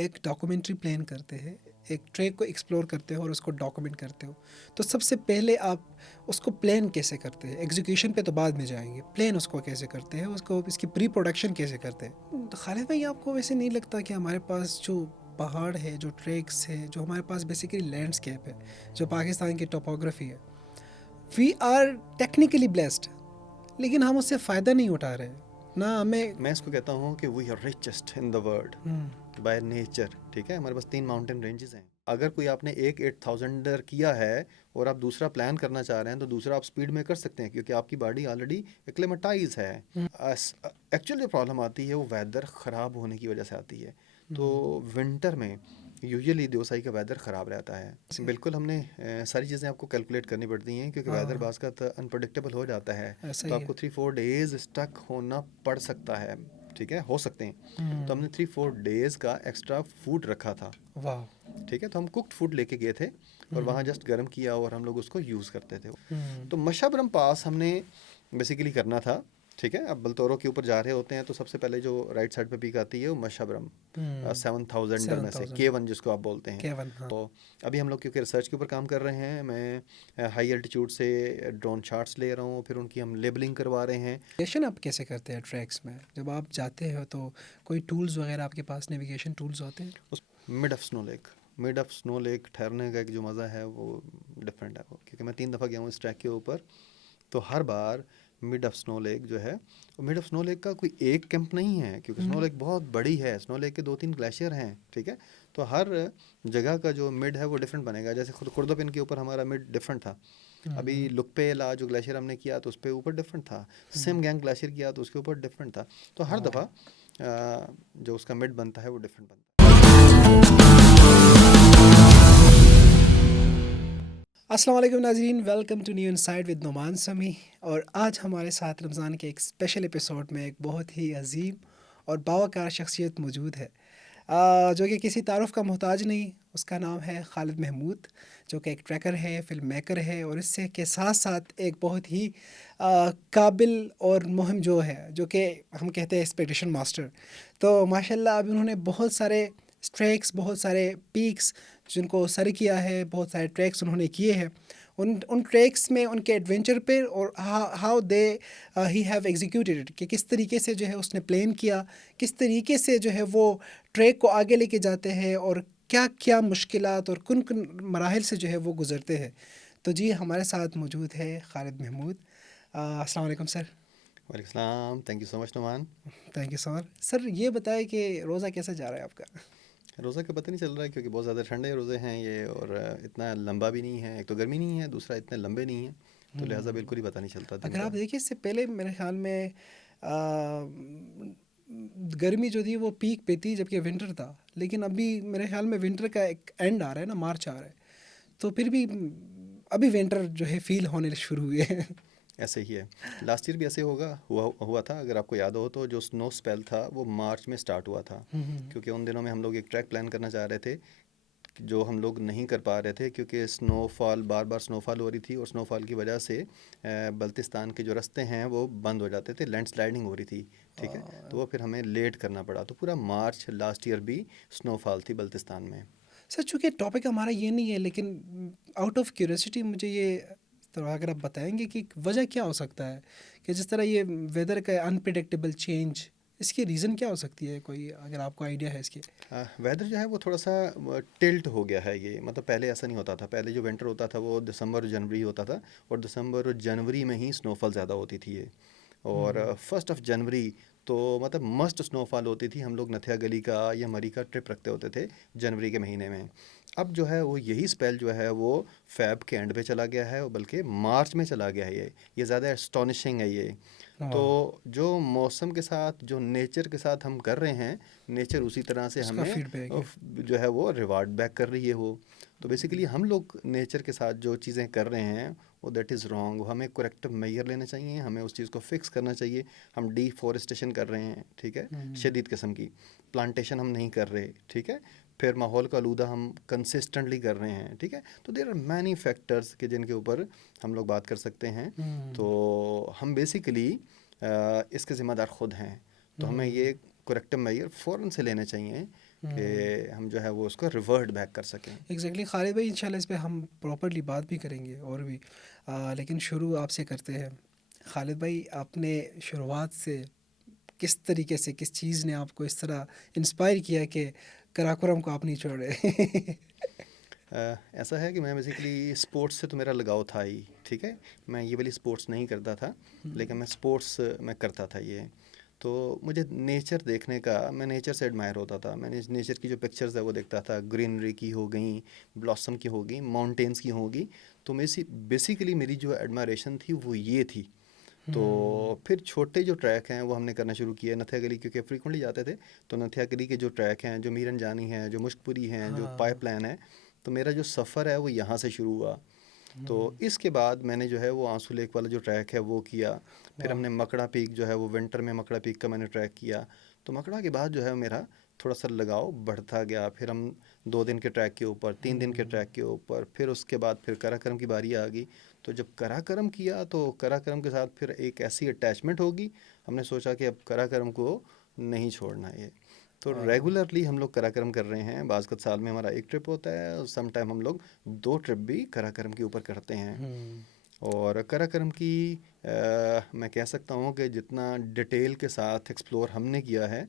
एक documentary plan करते हैं, एक ट्रैक को एक्सप्लोर करते हो और उसको डॉक्यूमेंट करते हो, तो सबसे पहले आप उसको प्लान कैसे करते हैं? एग्जीक्यूशन पे तो बाद में जाएंगे, प्लान उसको कैसे करते हैं, उसको इसकी प्री प्रोडक्शन कैसे करते हैं? तो खालिद भाई, आपको वैसे नहीं लगता कि हमारे पास जो पहाड़ है, जो ट्रैक्स है, जो हमारे पास बेसिकली लैंडस्केप है, जो पाकिस्तान की टोपोग्राफी है, वी आर टेक्निकली ब्लेस्ड, लेकिन हम उससे फ़ायदा नहीं उठा रहे ना हमें। मैं इसको कहता हूँ कि we are richest in the world by nature. ठीक है, हमारे पास 3 माउंटेन रेंजेस हैं। अगर कोई आपने एक 8000 किया है और आप दूसरा प्लान करना चाह रहे हैं तो दूसरा आप स्पीड में कर सकते हैं, क्योंकि आपकी बॉडी ऑलरेडी एक्लेमेटाइज है। एक्चुअल जो प्रॉब्लम आती है वो वेदर ख़राब होने की वजह से आती है। तो विंटर में यूजुअली दोसाई का वेदर ख़राब रहता है। बिल्कुल, हमने सारी चीज़ें आपको कैलकुलेट करनी पड़ती हैं, क्योंकि वेदर बाज़ का अनप्रडिक्टेबल हो जाता है। ऐसा तो ही है। आपको 3-4 डेज़ स्टक होना पड़ सकता है। ठीक है, हो सकते हैं। तो हमने 3-4 डेज़ का एक्स्ट्रा फूड रखा था। वाह। ठीक है, तो हम कुक्ड फूड लेके गए थे और वहाँ जस्ट गर्म किया और हम लोग उसको यूज़ करते थे। तो मशाबरम पास हमने बेसिकली करना था। ठीक है, अब बलतोरो के ऊपर जा रहे होते हैं तो सबसे पहले जो राइट साइड पे पीक आती है वो मशाबरम 7000 में से 7000 K1 जिसको आप बोलते हैं। केवन, हाँ। तो अभी हम लोग क्योंकि रिसर्च के ऊपर काम कर रहे हैं, मैं हाई एल्टीट्यूड से ड्रोन शॉट्स ले रहा हूँ, फिर उनकी हम लेबलिंग करवा रहे हैं। नेविगेशन आप कैसे करते हैं ट्रैक्स में? जब आप जाते हो तो कोई टूल्स वगैरह आपके पास, नेविगेशन टूल्स होते हैं? उस मिड ऑफ स्नो लेक ठहरने का एक जो मज़ा है वो डिफरेंट है। वो क्योंकि मैं 3 दफ़ा गया हूँ इस ट्रैक के ऊपर, तो हर बार मिड ऑफ स्नो लेक जो है, और मिड ऑफ स्नो लेक का कोई एक कैंप नहीं है, क्योंकि स्नो लेक बहुत बड़ी है। स्नो लेक के 2-3 ग्लेशियर हैं। ठीक है, तो हर जगह का जो मिड है वो डिफरेंट बनेगा। जैसे खुद कुर्दोपिन के ऊपर हमारा मिड डिफरेंट था। अभी लुकपेला जो ग्लेशियर हमने किया तो उस पर ऊपर डिफरेंट था। सिम गैंग ग्लेशियर किया तो उसके ऊपर डिफरेंट था। तो हर दफ़ा जो उसका मिड बनता है वो डिफरेंट बनता है। अस्सलाम वालेकुम नाज़रीन, welcome to new insight with Numan Sami. और आज हमारे साथ रमज़ान के एक स्पेशल एपिसोड में एक बहुत ही अजीम और बावकार शख्सियत मौजूद है, जो कि किसी तारुफ का मोहताज नहीं। उसका नाम है खालिद महमूद, जो कि एक ट्रैकर है, फिल्म मेकर है, और इससे के साथ साथ एक बहुत ही काबिल और मुहिम जो है, जो कि हम कहते हैं एक्सपेडिशन मास्टर। तो माशाल्लाह अब उन्होंने बहुत सारे ट्रैक्स, बहुत सारे पीक्स जिनको सर किया है, बहुत सारे ट्रैक्स उन्होंने किए हैं। उन ट्रैक्स में उनके एडवेंचर पे और how they he have executed, कि किस तरीके से जो है उसने प्लान किया, किस तरीके से जो है वो ट्रैक को आगे लेके जाते हैं, और क्या क्या मुश्किलात और कुन कुन मराहिल से जो है वो गुज़रते हैं। तो जी, हमारे साथ मौजूद है खालिद महमूद। अस्सलाम वालेकुम सर। वालेकुम सलाम, thank you so much Numan. Thank you so much sir. ये बताएं कि रोज़ा कैसा जा रहा है आपका? रोज़ा का पता नहीं चल रहा है, क्योंकि बहुत ज़्यादा ठंडे रोज़े हैं ये, और इतना लंबा भी नहीं है। एक तो गर्मी नहीं है, दूसरा इतने लंबे नहीं है, तो लिहाजा बिल्कुल ही पता नहीं चलता दिन अगर आप का। देखिए, इससे पहले मेरे ख्याल में गर्मी जो थी वो पीक पे थी जबकि विंटर था, लेकिन अभी मेरे ख्याल में विंटर का एक एंड आ रहा है ना, मार्च आ रहा है, तो फिर भी अभी विंटर जो है फील होने शुरू हुए हैं। ऐसे ही है, लास्ट ईयर भी ऐसे हुआ था। अगर आपको याद हो तो जो स्नो स्पेल था वो मार्च में स्टार्ट हुआ था, क्योंकि उन दिनों में हम लोग एक ट्रैक प्लान करना चाह रहे थे जो हम लोग नहीं कर पा रहे थे, क्योंकि स्नोफॉल बार बार स्नोफॉल हो रही थी, और स्नोफॉल की वजह से बल्तिस्तान के जो रास्ते हैं वो बंद हो जाते थे, लैंडस्लाइडिंग हो रही थी। ठीक है, तो वो फिर हमें लेट करना पड़ा, तो पूरा मार्च लास्ट ईयर भी स्नोफॉल थी बल्तिस्तान में। सर, चूँकि टॉपिक हमारा ये नहीं है, लेकिन आउट ऑफ क्यूरियोसिटी मुझे ये, तो अगर आप बताएंगे कि वजह क्या हो सकता है कि जिस तरह ये वेदर का अनप्रिडिक्टेबल चेंज, इसकी रीज़न क्या हो सकती है? कोई अगर आपको आइडिया है इसके? वेदर जो है वो थोड़ा सा टिल्ट हो गया है ये। मतलब पहले ऐसा नहीं होता था। पहले जो विंटर होता था वो दिसंबर जनवरी होता था, और दिसंबर और जनवरी में ही स्नोफॉल ज़्यादा होती थी ये। और 1 जनवरी तो मतलब मस्ट स्नोफॉल होती थी। हम लोग नथिया गली का या मरी का ट्रिप रखते होते थे जनवरी के महीने में। अब जो है वो यही स्पेल जो है वो फ़ैब के एंड पे चला गया है, और बल्कि मार्च में चला गया है ये ज़्यादा एस्टोनिशिंग है ये। तो हाँ, जो मौसम के साथ, जो नेचर के साथ हम कर रहे हैं, नेचर उसी तरह से उसका हमें फीडबैक है। जो है वो रिवार्ड बैक कर रही है वो। तो बेसिकली हम लोग नेचर के साथ जो चीज़ें कर रहे हैं वो दैट इज़ रॉन्ग। हमें करेक्टिव मेजर लेना चाहिए, हमें उस चीज़ को फिक्स करना चाहिए। हम डिफॉरेस्टेशन कर रहे हैं, ठीक है, शदीद किस्म की प्लांटेशन हम नहीं कर रहे, ठीक है, फिर माहौल का आलूदा हम कंसिस्टेंटली कर रहे हैं, ठीक है। तो देर आर मैनी फैक्टर्स के जिनके ऊपर हम लोग बात कर सकते हैं। तो हम बेसिकली इसके ज़िम्मेदार ख़ुद हैं। तो हमें ये करेक्टिव मेजर फ़ौरन से लेने चाहिए, कि हम जो है वो उसको रिवर्ट बैक कर सकें। एग्जैक्टली खालिद भाई, इंशाल्लाह इस पे हम प्रॉपरली बात भी करेंगे और भी। लेकिन शुरू आपसे करते हैं। खालिद भाई, आपने शुरुआत से किस तरीके से, किस चीज़ ने आपको इस तरह इंस्पायर किया कि कराकोरम को आप नहीं छोड़े? ऐसा है कि मैं बेसिकली स्पोर्ट्स से तो मेरा लगाव था ही, ठीक है। मैं ये वाली स्पोर्ट्स नहीं करता था, लेकिन मैं स्पोर्ट्स मैं करता था ये। तो मुझे नेचर देखने का, मैं नेचर से एडमायर होता था। मैंने नेचर की जो पिक्चर्स है वो देखता था, ग्रीनरी की हो गई, ब्लॉसम की होगी, माउंटेन्स की होगी। तो मेरी बेसिकली मेरी जो एडमायरेशन थी वो ये थी। तो फिर छोटे जो ट्रैक हैं वो हमने करना शुरू किए नथिया गली, क्योंकि फ्रीक्वेंटली जाते थे। तो नथिया गली के जो ट्रैक हैं, जो मीरन जानी है, जो मुश्कपुरी हैं, जो हाँ। पाइपलाइन है, तो मेरा जो सफ़र है वो यहाँ से शुरू हुआ। तो हम्म। इसके बाद मैंने जो है वो आंसू लेक वाला जो ट्रैक है वो किया। फिर वाह। हमने मकड़ा पीक जो है वो विंटर में मकड़ा पीक का मैंने ट्रैक किया। तो मकड़ा के बाद जो है मेरा थोड़ा सा लगाव बढ़ता गया। फिर हम 2 दिन के ट्रैक के ऊपर, 3 दिन के हम्म। ट्रैक के ऊपर, फिर उसके बाद फिर कराकरम की बारी आ गई। तो जब कराकरम किया तो कराकरम के साथ फिर एक ऐसी अटैचमेंट होगी, हमने सोचा कि अब कराकरम को नहीं छोड़ना ये। तो वाह। रेगुलरली हम लोग कराकरम कर रहे हैं। बाज़ साल में हमारा एक ट्रिप होता है, सम टाइम हम लोग 2 ट्रिप भी कराकरम के ऊपर करते हैं। हम्म। और कराकरम की मैं कह सकता हूँ कि जितना डिटेल के साथ एक्सप्लोर हमने किया है,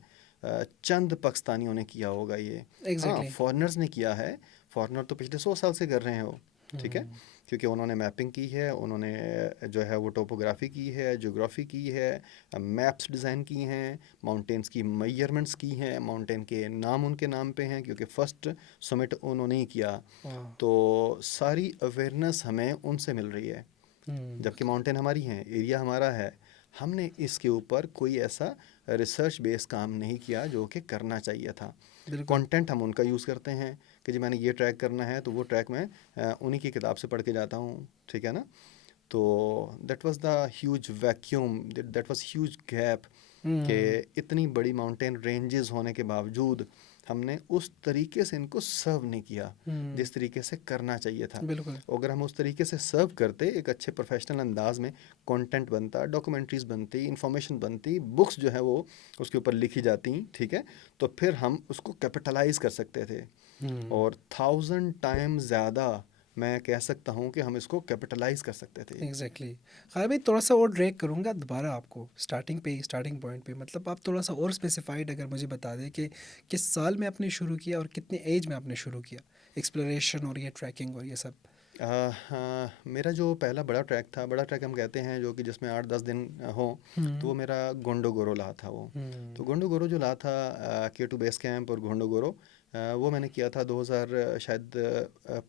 चंद पाकिस्तानियों ने किया होगा ये। हाँ, एग्जैक्टली। फॉरेनर्स ने किया है। फॉरेनर तो पिछले 100 साल से कर रहे हैं वो, ठीक है। हम्म। क्योंकि उन्होंने मैपिंग की है, उन्होंने जो है वो टोपोग्राफी की है, ज्योग्राफी की है, मैप्स डिज़ाइन की हैं, माउंटेन्स की मेजरमेंट्स की हैं, माउंटेन के नाम उनके नाम पे हैं, क्योंकि फ़र्स्ट समिट उन्होंने ही किया। वाह। तो सारी अवेयरनेस हमें उनसे मिल रही है। हम्म। जबकि माउंटेन हमारी हैं, एरिया हमारा है। हमने इसके ऊपर कोई ऐसा रिसर्च बेस काम नहीं किया जो कि करना चाहिए था। बिल्कुल। कंटेंट हम उनका यूज़ करते हैं कि जी मैंने ये ट्रैक करना है, तो वो ट्रैक मैं उन्हीं की किताब से पढ़ के जाता हूँ, ठीक है ना। तो that was the huge vacuum, that was huge gap, कि हम्म। इतनी बड़ी माउंटेन रेंजेस होने के बावजूद हमने उस तरीके से इनको सर्व नहीं किया हम्म। जिस तरीके से करना चाहिए था। बिल्कुल। अगर हम उस तरीके से सर्व करते, एक अच्छे प्रोफेशनल अंदाज में कंटेंट बनता, डॉक्यूमेंट्रीज बनती, इंफॉर्मेशन बनती, बुक्स जो है वो उसके ऊपर लिखी जाती, ठीक है, तो फिर हम उसको कैपिटलाइज कर सकते थे। हम्म। और 1000 टाइम ज़्यादा मैं कह सकता हूँ कि हम इसको कैपिटलाइज कर सकते थे। Exactly exactly। हाँ भाई, थोड़ा सा और ड्रैग करूँगा दोबारा आपको स्टार्टिंग पे ही, स्टार्टिंग पॉइंट पे। मतलब आप थोड़ा सा और स्पेसिफाइड अगर मुझे बता दें कि किस साल में आपने शुरू किया और कितने एज में आपने शुरू किया एक्सप्लोरेशन और ये ट्रैकिंग और ये सब। हाँ, मेरा जो पहला बड़ा ट्रैक था, बड़ा ट्रैक हम कहते हैं जो कि जिसमें 8-10 दिन हो, तो हम्म। वो मेरा गोंडोगोरो रहा था वो। हम्म। तो गोंडोगोरो जो रहा था, K2 बेस कैंप और गोंडोगोरो, वो मैंने किया था 2000 शायद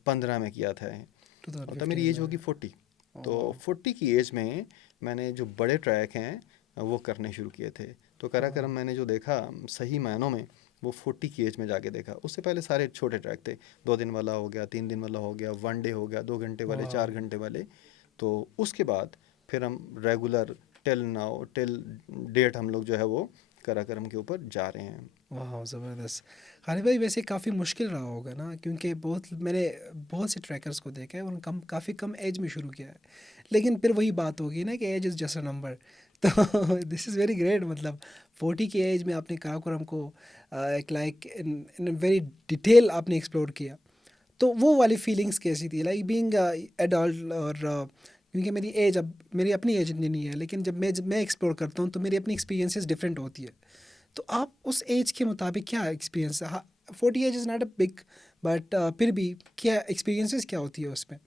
15 में किया था। और तब मेरी 2015 एज होगी में। 40। तो ओह। 40 की एज में मैंने जो बड़े ट्रैक हैं वो करने शुरू किए थे। तो कराकरम वाह। मैंने जो देखा सही मायनों में, वो 40 की एज में जाके देखा। उससे पहले सारे छोटे ट्रैक थे, 2 दिन वाला हो गया, 3 दिन वाला हो गया, 1 डे हो गया, 2 घंटे वाले, वाह। 4 घंटे वाले। तो उसके बाद फिर हम regular till now, till date हम लोग जो है वो कराकरम के ऊपर जा रहे हैं। वाह, ज़बरदस्त। खालिद भाई, वैसे काफ़ी मुश्किल रहा होगा ना, क्योंकि मैंने बहुत से ट्रैकर्स को देखा है, उन्होंने काफ़ी कम एज में शुरू किया है। लेकिन फिर वही बात होगी ना कि age is just a number. तो दिस इज़ वेरी ग्रेट। मतलब 40 की एज में आपने काराकोरम को एक like in in very detail आपने एक्सप्लोर किया। तो वो वाली फीलिंग्स कैसी थी, लाइक बीइंग एडल्ट? और क्योंकि मेरी एज, अब मेरी अपनी एज इतनी नहीं है, लेकिन जब मैं एक्सप्लोर करता हूँ तो मेरी अपनी एक्सपीरियंसेस डिफरेंट होती है। तो आप उस एज के मुताबिक क्या एक्सपीरियंस है? हाँ, 40 age is not a big, but फिर भी क्या एक्सपीरियंसेस क्या होती है उसमें?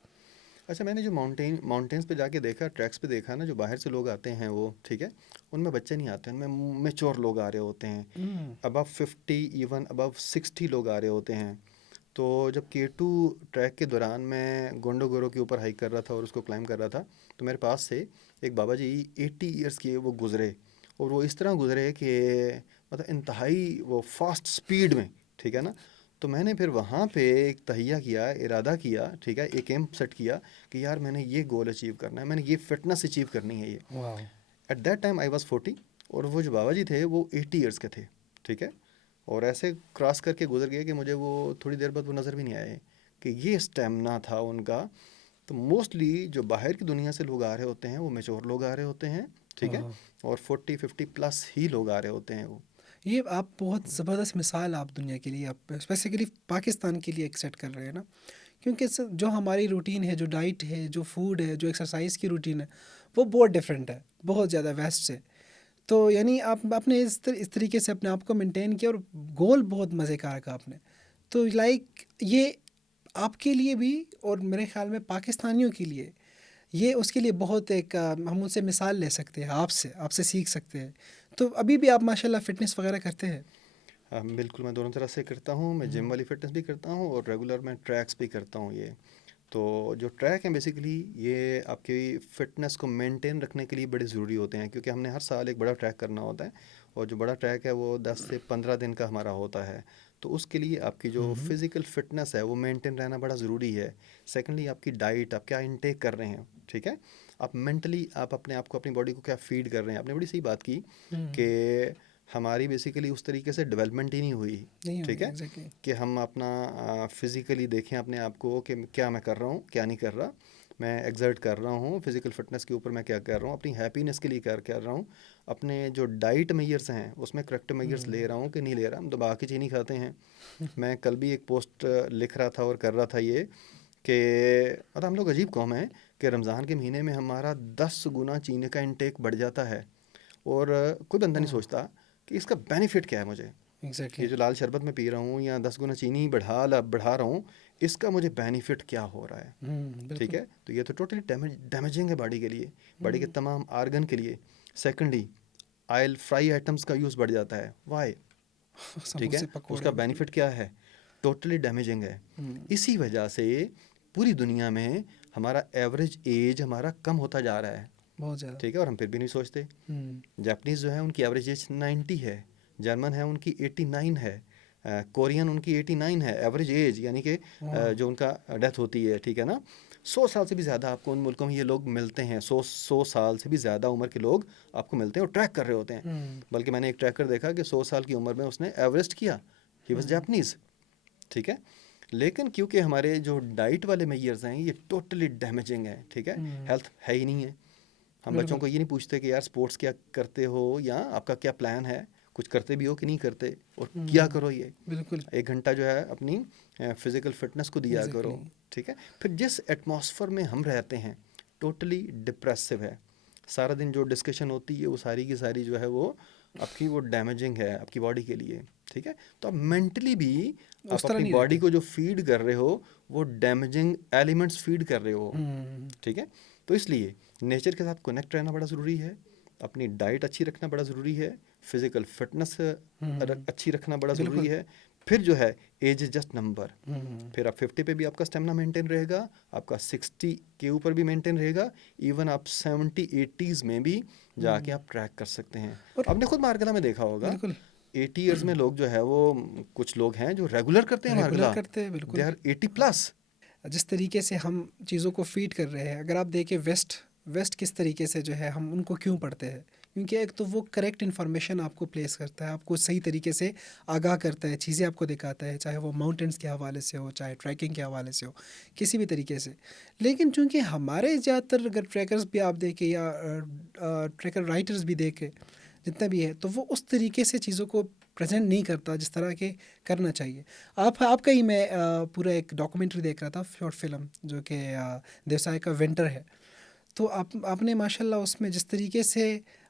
अच्छा, मैंने जो माउंटेन्स पे जाके देखा, ट्रैक्स पे देखा ना, जो बाहर से लोग आते हैं वो, ठीक है, उनमें बच्चे नहीं आते, उनमें मेच्योर लोग आ रहे होते हैं। हम्म। अबव 50, इवन अबव 60 लोग आ रहे होते हैं। तो जब K2 ट्रैक के दौरान मैं गोंडोगोरो के ऊपर हाइक कर रहा था और उसको क्लाइंब कर रहा था, तो मेरे पास से एक बाबा जी 80 ईयर्स के वो गुज़रे। और वो इस तरह गुज़रे कि मतलब इंतहाई वो फास्ट स्पीड में, ठीक है ना। तो मैंने फिर वहाँ पे एक तहैया किया, इरादा किया, ठीक है, एक एम सेट किया कि यार मैंने ये गोल अचीव करना है, मैंने ये फिटनेस अचीव करनी है ये। वाह। At that time I was 40, और वो जो बाबा जी थे वो 80 ईयर्स के थे, ठीक है। और ऐसे क्रॉस करके गुजर गए कि मुझे वो थोड़ी देर बाद वो नज़र भी नहीं आए कि ये स्टेमिना था उनका। तो मोस्टली जो बाहर की दुनिया से लोग आ रहे होते हैं वो मेच्योर लोग आ रहे होते हैं, ठीक है। हाँ। और 40-50 प्लस ही लोग आ रहे होते हैं वो। ये आप बहुत ज़बरदस्त मिसाल आप दुनिया के लिए आप स्पेसिफिकली पाकिस्तान के लिए एक सेट कर रहे हैं ना, क्योंकि जो हमारी रूटीन है, जो डाइट है, जो फूड है, जो एक्सरसाइज की रूटीन है, वो बहुत डिफरेंट है, बहुत ज़्यादा वेस्ट से। तो यानी आप आपने इस तरीके से अपने आप को मेंटेन किया और गोल बहुत मज़े का रखा आपने। तो लाइक ये आपके लिए भी और मेरे ख़्याल में पाकिस्तानियों के लिए ये उसके लिए बहुत एक हम उनसे मिसाल ले सकते हैं, आपसे आपसे सीख सकते हैं। तो अभी भी आप माशाल्लाह फ़िटनेस वगैरह करते हैं? बिल्कुल मैं दोनों तरह से करता हूँ, मैं जिम हुँ, वाली फ़िटनेस भी करता हूँ और रेगुलर मैं ट्रैक्स भी करता हूँ ये। तो जो ट्रैक हैं बेसिकली ये आपकी फ़िटनेस को मेंटेन रखने के लिए बड़े ज़रूरी होते हैं, क्योंकि हमने हर साल एक बड़ा ट्रैक करना होता है और जो बड़ा ट्रैक है वो 10 से 15 दिन का हमारा होता है। तो उसके लिए आपकी जो हुँ, फ़िज़िकल फ़िटनेस है वो मेंटेन रहना बड़ा ज़रूरी है। सेकंडली आपकी डाइट, आप क्या इनटेक कर रहे हैं, ठीक है? आप मेंटली आप अपने आप को, अपनी बॉडी को क्या फ़ीड कर रहे हैं। आपने बड़ी सही बात की हुँ, कि हमारी बेसिकली उस तरीके से डेवलपमेंट ही नहीं हुई, नहीं हुई ठीक है? एग्ज़ैक्टली। कि हम अपना फिज़िकली देखें अपने आप को कि क्या मैं कर रहा हूँ, क्या नहीं कर रहा। मैं एग्जर्ट कर रहा हूँ फिज़िकल फ़िटनेस के ऊपर, मैं क्या कर रहा हूँ, अपनी हैप्पीनेस के लिए क्या कर रहा हूँ, अपने जो डाइट मेजर्स हैं उसमें करेक्ट मेजर्स ले हुँ, रहा हूँ कि नहीं ले रहा। हम दबा के चीनी खाते हैं। मैं कल भी एक पोस्ट लिख रहा था और कर रहा था ये कि मतलब हम लोग अजीब कौम है कि रमज़ान के महीने में हमारा 10 गुना चीनी का इंटेक बढ़ जाता है और कोई बंदा नहीं ओह! सोचता कि इसका बेनिफिट क्या है मुझे। एग्ज़ैक्टली। ये जो लाल शरबत मैं पी रहा हूँ या 10 गुना चीनी बढ़ा रहा हूँ, इसका मुझे बेनिफिट क्या हो रहा है, ठीक बिल्कुल। है? तो ये तो टोटली डैमेजिंग है बॉडी के लिए, बॉडी के हुँ, तमाम आर्गन के लिए। सेकेंडली, ऑयल फ्राई आइटम्स का यूज़ बढ़ जाता है, वाई, ठीक है? समोसे, उसका पकोड़े बिल्कुल। बेनिफिट क्या है? टोटली डैमेजिंग है। हुँ, इसी वजह से पूरी दुनिया में हमारा एवरेज एज हमारा कम होता जा रहा है, बहुत ज़्यादा। ठीक है? और हम फिर भी नहीं सोचते। हुँ, जापानीज़ जो है उनकी एवरेज एज 90 है, जर्मन है उनकी 89 है, कोरियन उनकी 89 है एवरेज एज, यानी कि वाह! जो उनका डेथ होती है, ठीक है ना? 100 साल से भी ज़्यादा आपको उन मुल्कों में ये लोग मिलते हैं, 100 साल से भी ज़्यादा उम्र के लोग आपको मिलते हैं और ट्रैक कर रहे होते हैं। हुँ, बल्कि मैंने एक ट्रैकर देखा कि 100 साल की उम्र में उसने एवरेस्ट किया, ही वॉज हुँ, जापनीज़, ठीक है? लेकिन क्योंकि हमारे जो डाइट वाले मेजर्स हैं ये टोटली डैमेजिंग है, ठीक है? हुँ, हेल्थ है ही नहीं है। हम बच्चों बिल्कुल। को ये नहीं पूछते कि यार स्पोर्ट्स क्या करते हो या आपका क्या प्लान है, कुछ करते भी हो कि नहीं करते, और किया हुँ, करो ये। बिल्कुल, 1 घंटा जो है अपनी फिजिकल फिटनेस को दिया एग्ज़ैक्टली। करो, ठीक है? फिर जिस एटमॉस्फेयर में हम रहते हैं टोटली डिप्रेसिव है। सारा दिन जो डिस्कशन होती है वो सारी की सारी जो है वो आपकी वो डैमेजिंग है आपकी बॉडी के लिए, ठीक है? तो आप मेंटली भी आप उस तरह अपनी नहीं बॉडी रहते। को जो फीड कर रहे हो वो डैमेजिंग एलिमेंट्स फीड कर रहे हो, हुँ, ठीक है? तो इसलिए नेचर के साथ कनेक्ट रहना बड़ा ज़रूरी है, अपनी डाइट अच्छी रखना बड़ा ज़रूरी है, फिज़िकल फिटनेस हुँ, अच्छी रखना बड़ा ज़रूरी बिल्कुल। है। फिर जो है एज इज़ जस्ट नंबर। हुँ, फिर आप 50 पे भी आपका स्टेमिना मेंटेन रहेगा, आपका 60 के ऊपर भी मेंटेन रहेगा, इवन आप 70 80s में भी जाके हुँ, आप ट्रैक कर सकते हैं। और आपने खुद मार्गला में देखा होगा बिल्कुल 80 ईयर्स में लोग जो है वो कुछ लोग हैं जो रेगुलर करते हैं रेगुलर मार्गला, करते हैं, दे बिल्कुल। आर 80 हाँ, प्लस। जिस तरीके से हम चीज़ों को फ़ीड कर रहे हैं, अगर आप देखें वेस्ट वेस्ट किस तरीके से जो है हम उनको क्यों पढ़ते हैं? क्योंकि एक तो वो करेक्ट इन्फॉर्मेशन आपको प्लेस करता है, आपको सही तरीके से आगाह करता है, चीज़ें आपको दिखाता है, चाहे वो माउंटेन्स के हवाले से हो, चाहे ट्रैकिंग के हवाले से हो, किसी भी तरीके से। लेकिन चूँकि हमारे ज़्यादातर अगर ट्रैकर्स भी आप देखें या ट्रैकर राइटर्स भी देखें, जितना भी है, तो वो उस तरीके से चीज़ों को प्रेज़ेंट नहीं करता जिस तरह के करना चाहिए। आपका ही मैं पूरा एक डॉक्यूमेंट्री देख रहा था, शॉर्ट फ़िल्म जो कि देवसाय का विंटर है। तो आपने माशाल्लाह उसमें जिस तरीके से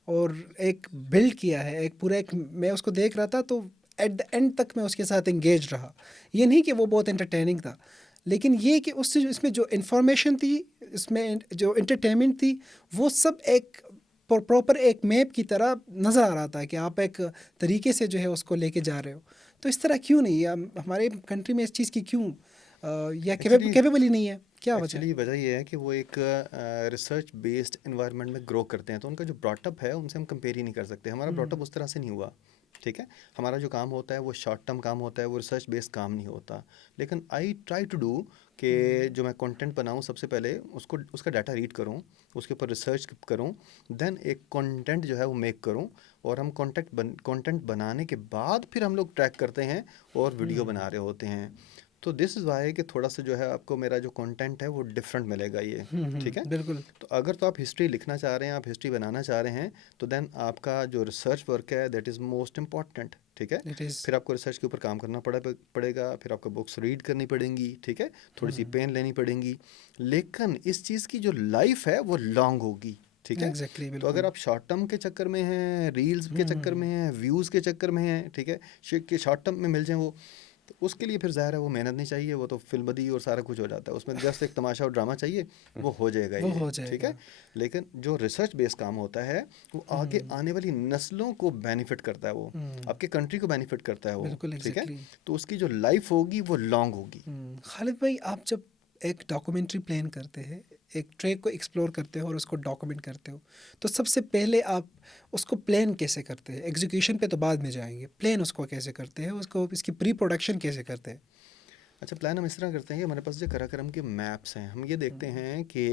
और एक बिल्ड किया है, एक पूरा एक मैं उसको देख रहा था तो एट द एंड तक मैं उसके साथ एंगेज रहा। ये नहीं कि वो बहुत एंटरटेनिंग था, लेकिन ये कि उससे इसमें जो इन्फॉर्मेशन थी, इसमें जो एंटरटेनमेंट थी, वो सब एक प्रॉपर एक मैप की तरह नज़र आ रहा था कि आप एक तरीके से जो है उसको लेके जा रहे हो। तो इस तरह क्यों नहीं, हमारे कंट्री में इस चीज़ की क्यों या एक्चुअली कैपेबल ही नहीं है, क्या वजह है? एक्चुअली वजह ये है कि वो एक रिसर्च बेस्ड एनवायरनमेंट में ग्रो करते हैं, तो उनका जो ब्रॉटअप है उनसे हम कंपेयर ही नहीं कर सकते। हमारा ब्रॉटअप हुँ, उस तरह से नहीं हुआ, ठीक है? हमारा जो काम होता है वो शॉर्ट टर्म काम होता है, वो रिसर्च बेस्ड काम नहीं होता। लेकिन आई ट्राई टू डू कि हुँ, जो मैं कंटेंट बनाऊँ सबसे पहले उसको उसका डाटा रीड करूँ, उसके ऊपर रिसर्च करूँ, देन एक कंटेंट जो है वो मेक करूँ, और हम कंटेंट बनाने के बाद फिर हम लोग ट्रैक करते हैं और वीडियो हुँ, बना रहे होते हैं। तो दिस इज़ वाई कि थोड़ा सा जो है आपको मेरा जो कंटेंट है वो डिफरेंट मिलेगा ये, ठीक है। बिल्कुल। तो अगर तो आप हिस्ट्री लिखना चाह रहे हैं, आप हिस्ट्री बनाना चाह रहे हैं, तो देन आपका जो रिसर्च वर्क है दैट इज़ मोस्ट इम्पॉर्टेंट, ठीक है। It is. फिर आपको रिसर्च के ऊपर काम करना पड़ेगा, फिर आपको बुक्स रीड करनी पड़ेंगी, ठीक है, थोड़ी सी पेन लेनी पड़ेंगी, लेकिन इस चीज़ की जो लाइफ है वो लॉन्ग होगी, ठीक है। एग्जैक्टली, तो अगर बिल्कुल। आप शॉर्ट टर्म के चक्कर में हैं, रील्स के चक्कर में हैं, व्यूज़ के चक्कर में हैं, ठीक है, कि शॉर्ट टर्म में मिल जाए वो, तो उसके लिए फिर ज़ाहिर है वो मेहनत नहीं चाहिए, वो तो फिल्मबदी और सारा कुछ हो जाता है उसमें, जस्ट एक तमाशा और ड्रामा चाहिए, वो हो जाएगा वो ये, हो ठीक जाएगा। है। लेकिन जो रिसर्च बेस्ड काम होता है वो आगे आने वाली नस्लों को बेनिफिट करता है, वो आपके कंट्री को बेनिफिट करता है वो, बिल्कुल, ठीक है। एग्जैक्टली। तो उसकी जो लाइफ होगी वो लॉन्ग होगी। खालिद भाई, आप जब एक डॉक्यूमेंट्री प्लान करते हैं, एक ट्रैक को एक्सप्लोर करते हो और उसको डॉक्यूमेंट करते हो, तो सबसे पहले आप उसको प्लान कैसे करते हैं? एग्जीक्यूशन पे तो बाद में जाएंगे, प्लान उसको कैसे करते हैं, उसको इसकी प्री प्रोडक्शन कैसे करते हैं? अच्छा, प्लान हम इस तरह करते हैं कि हमारे पास जो कराक्रम के मैप्स हैं, हम ये देखते हैं कि